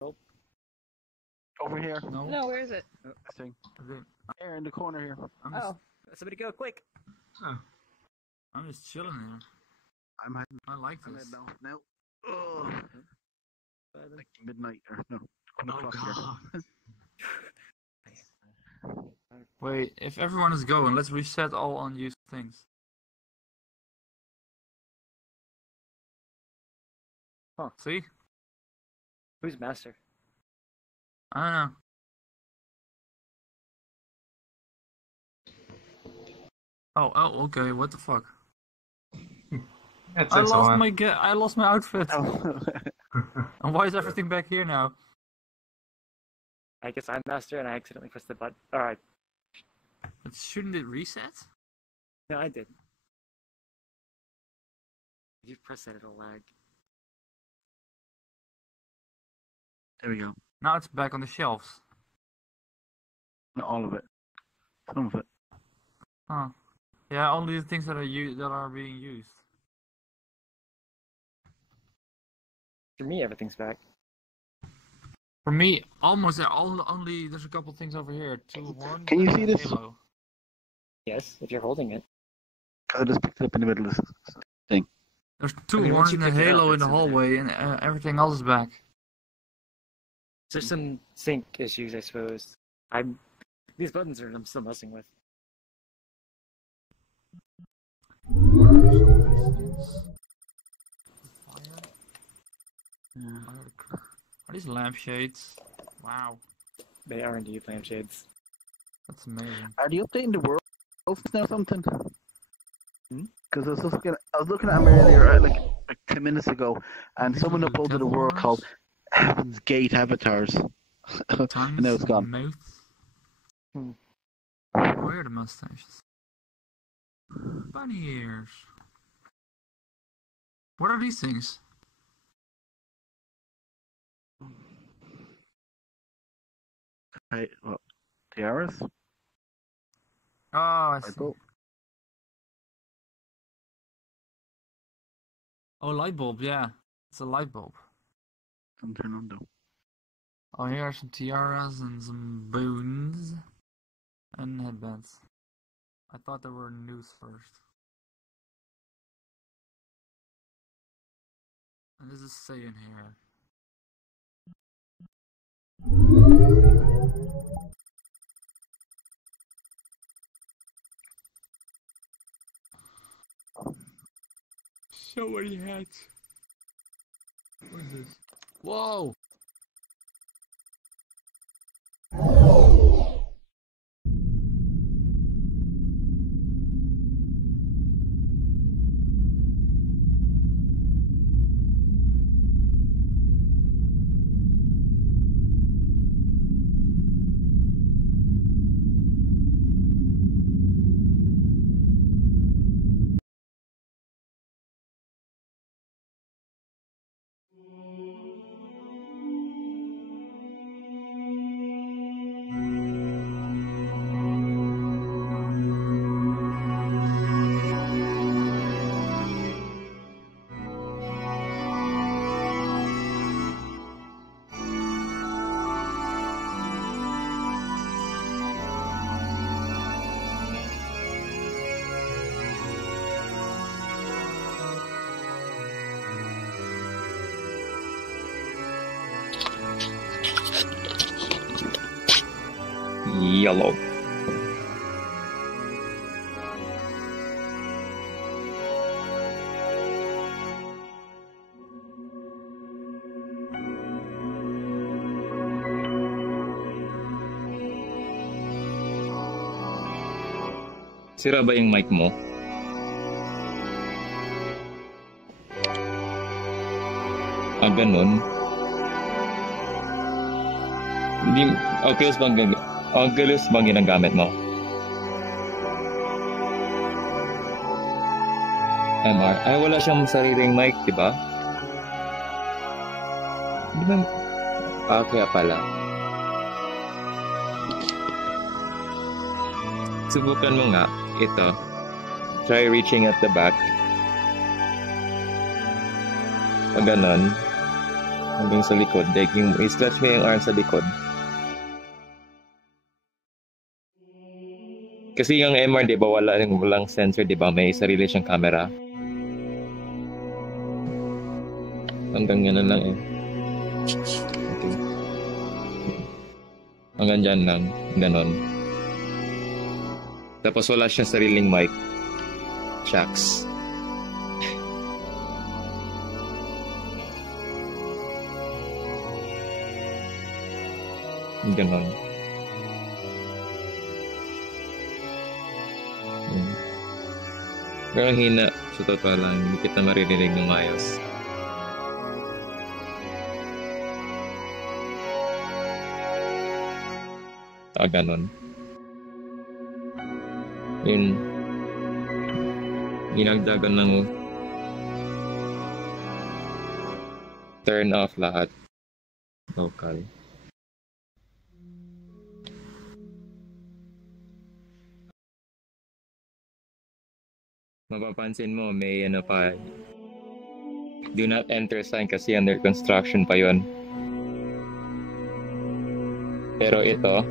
Nope. Over here. No, where is it? Thing. Here in the corner here. Oh. Somebody go, quick. I'm just chilling here. I like I'm this. heading out now. Oh. Like midnight or no, 1 o'clock here. Wait, if everyone is going, let's reset all unused things. Huh. See? Who's master? I don't know. Oh, okay. What the fuck? I lost my outfit. And why is everything back here now? I guess I'm master and I accidentally pressed the button. Alright. But shouldn't it reset? No, I did. If you press that, it'll lag. There we go. Now it's back on the shelves. Not all of it. Some of it. Huh. Yeah, only the things that are being used. For me, everything's back. For me, almost only there's a couple things over here. 2 horns. Can you see this? Halo. Yes, if you're holding it. I just picked it up in the middle of this thing. There's 2 horns and a halo in the hallway, and everything else is back. There's some sync issues, I suppose. These buttons I'm still messing with. Are these lampshades? Wow. They are indeed lampshades. That's amazing. Are they updating the world now or something? Because I was looking at them earlier, like 10 minutes ago, and someone uploaded a world called Heaven's Gate Avatars. And now it's gone. Mouths. Where are the mustaches? Bunny ears. What are these things? Right, well, tiaras? Oh, I see. Oh, light bulb, yeah. It's a light bulb. Don't turn on though. Oh, here are some tiaras and some boons. And headbands. I thought there were news first. And this is saying here. So many hats. What is this? Whoa! Yellow. Sira ba yung mic mo? Ganun. Hindi, Oculus bang ginagamit mo? MR. Ay, wala siyang sariling mic, di ba? Di ba? Kaya pala. Subukan mo nga. Ito. Try reaching at the back. Pag ganon. Hanggang sa likod. Like, yung i-stretch mo yung arm sa likod. Kasi yung MR, di ba, walang sensor, di ba? May sarili siyang camera. Hanggang yan lang eh. Okay. Hanggang dyan lang. Ganon. Tapos wala siyang sariling mic. Shucks. Ganon. Pero hina, sa totoo lang, hindi kita maririnig ng maayos. Ganon. Yun. Ginagdagan ng turn off lahat. Local. Mapapansin mo, may ano pa. Do not enter sign kasi under construction pa yon. Pero ito,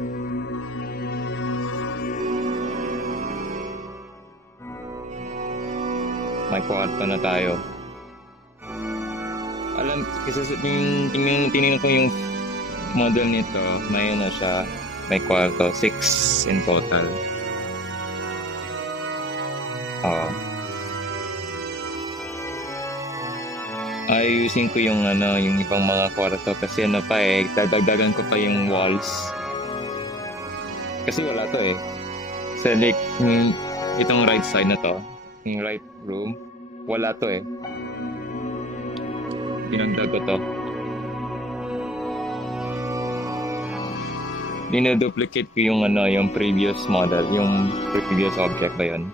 may kwarto na tayo. Alam, kasi tingnan ko yung model nito, may ano siya, may kwarto, 6 in total. Ayusin ko yung yung ibang mga kwarto kasi dagdagan ko pa yung walls. Kasi wala to eh. So like, itong right side na to, yung right room, wala to eh. Pinagdag ko to. Dinuduplicate ko yung yung previous model, yung previous object ba yun.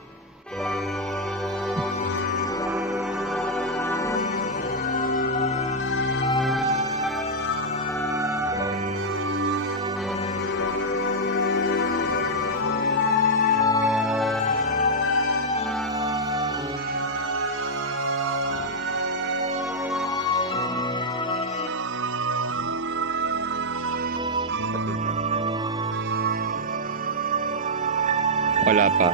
Wala pa.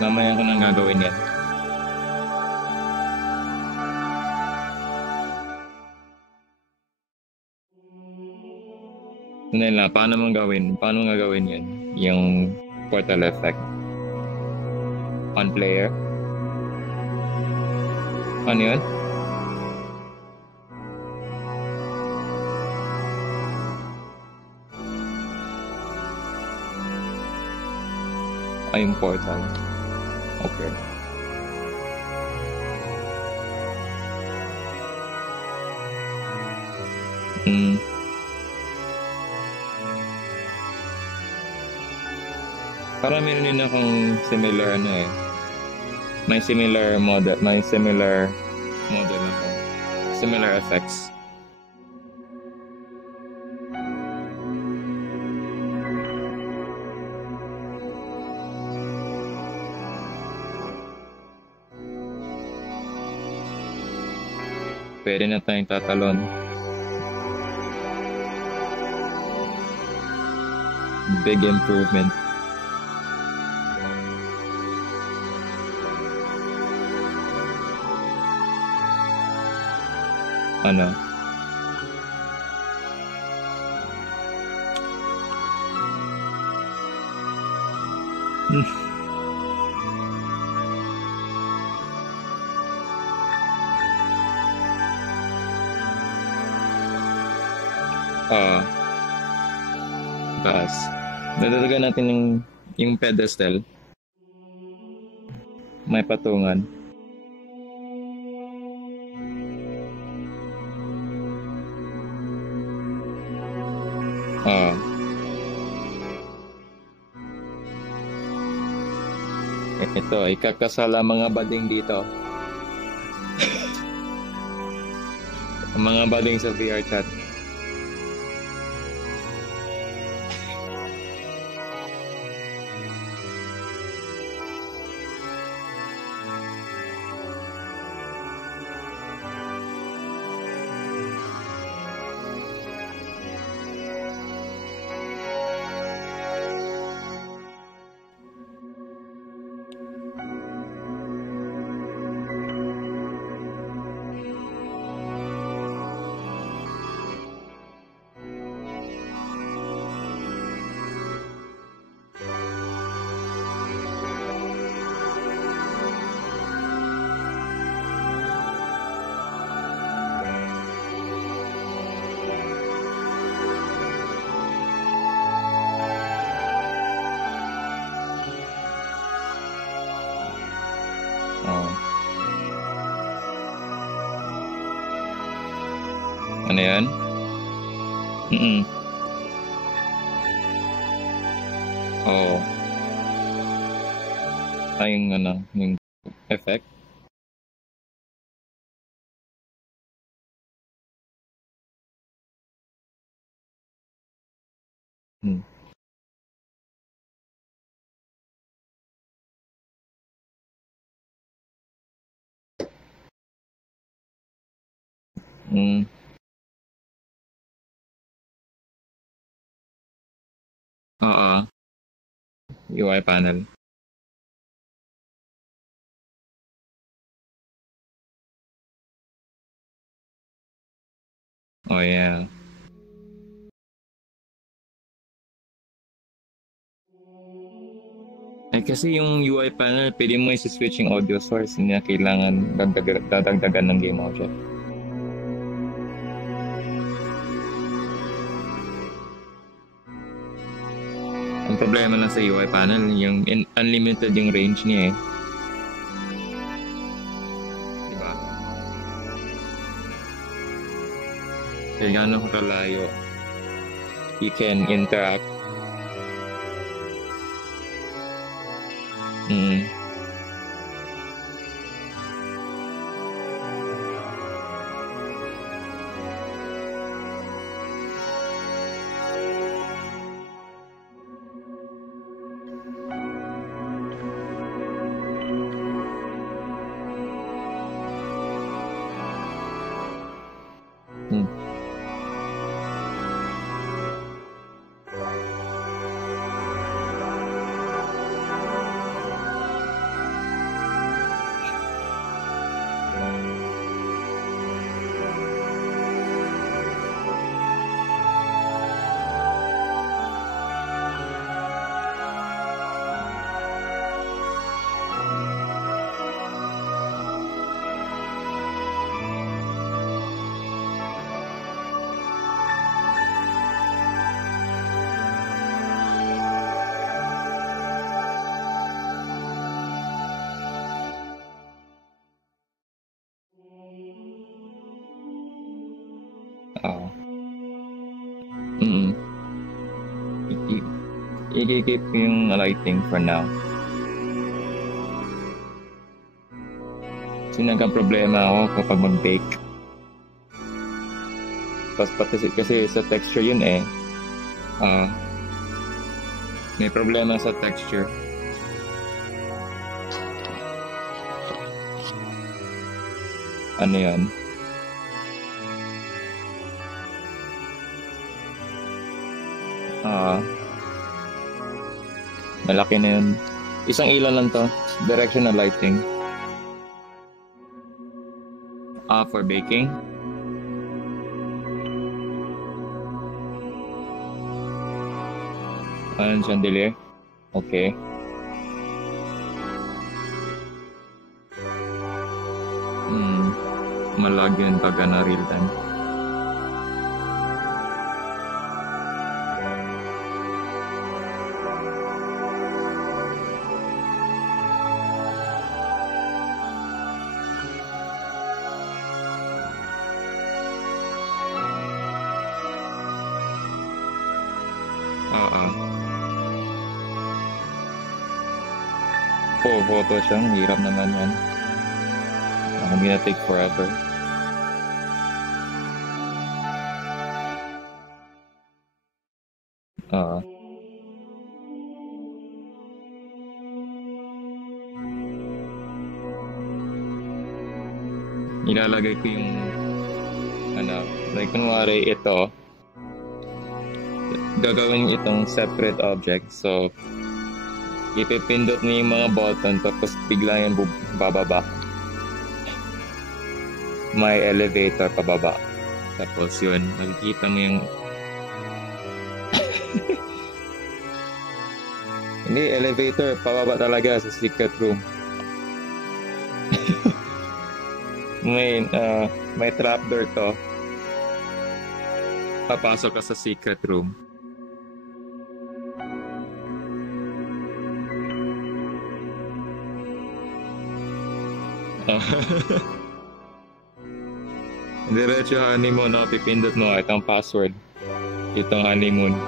Mamaya ko nang gagawin yan. Nila, paano mong gawin? Paano mong gagawin yan? Yung portal effect. On player. Ano yun? Yung portal. Okay. Parang meron din akong similar may similar model ako. Similar effects. Pwede na tayong tatalon. Big improvement. Ano? Taas. Dadagdagan natin yung pedestal. May patungan. Ito, ikakasala mga bading dito. Mga bading sa VRChat. Ano yan? Oo. Yung effect. Oo. UI panel. Oh yeah. Kasi yung UI panel, pwede mo isi-switch yung audio source, hindi na kailangan dadagdagan ng game object. Ang problema lang sa UI panel, yung unlimited yung range niya eh. Diba? Kaya gano'n kalayo, you can interact. I-keep yung lighting for now. Kasi nagka-problema ako kapag mag-bake. Kasi sa texture yun eh. May problema sa texture. Ano yan? Malaki na yun. Isang ilaw lang to. Directional lighting. For baking. Chandelier. Okay. Malag yun pag real time. Photo siya, hirap naman yan. I'm gonna take forever. Ilalagay ko yung like kunwari ito, gagawin itong separate object. So ipipindot niyo yung mga button tapos bigla yan bababa. May elevator pababa. Tapos yun, makikita mo yung hindi, elevator pababa talaga sa secret room. May trapdoor to. Papasok ka sa secret room. Diretso honeymoon, no? Pipindot mo itong password. Itong honeymoon.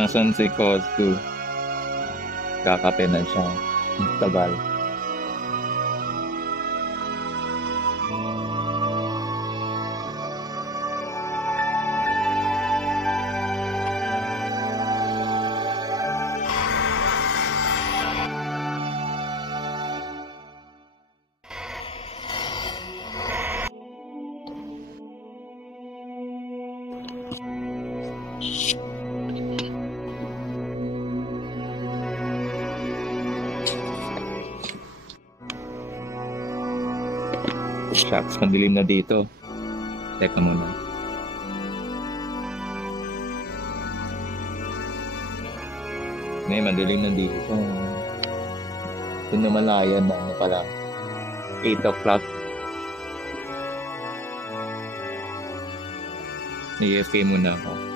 Nasaan si Kozu? Kakape na siya. Tagal. Shucks, madilim na dito. Teka muna. Madilim na dito. Doon na malaya na ano pala. 8 o'clock. AFK muna ako.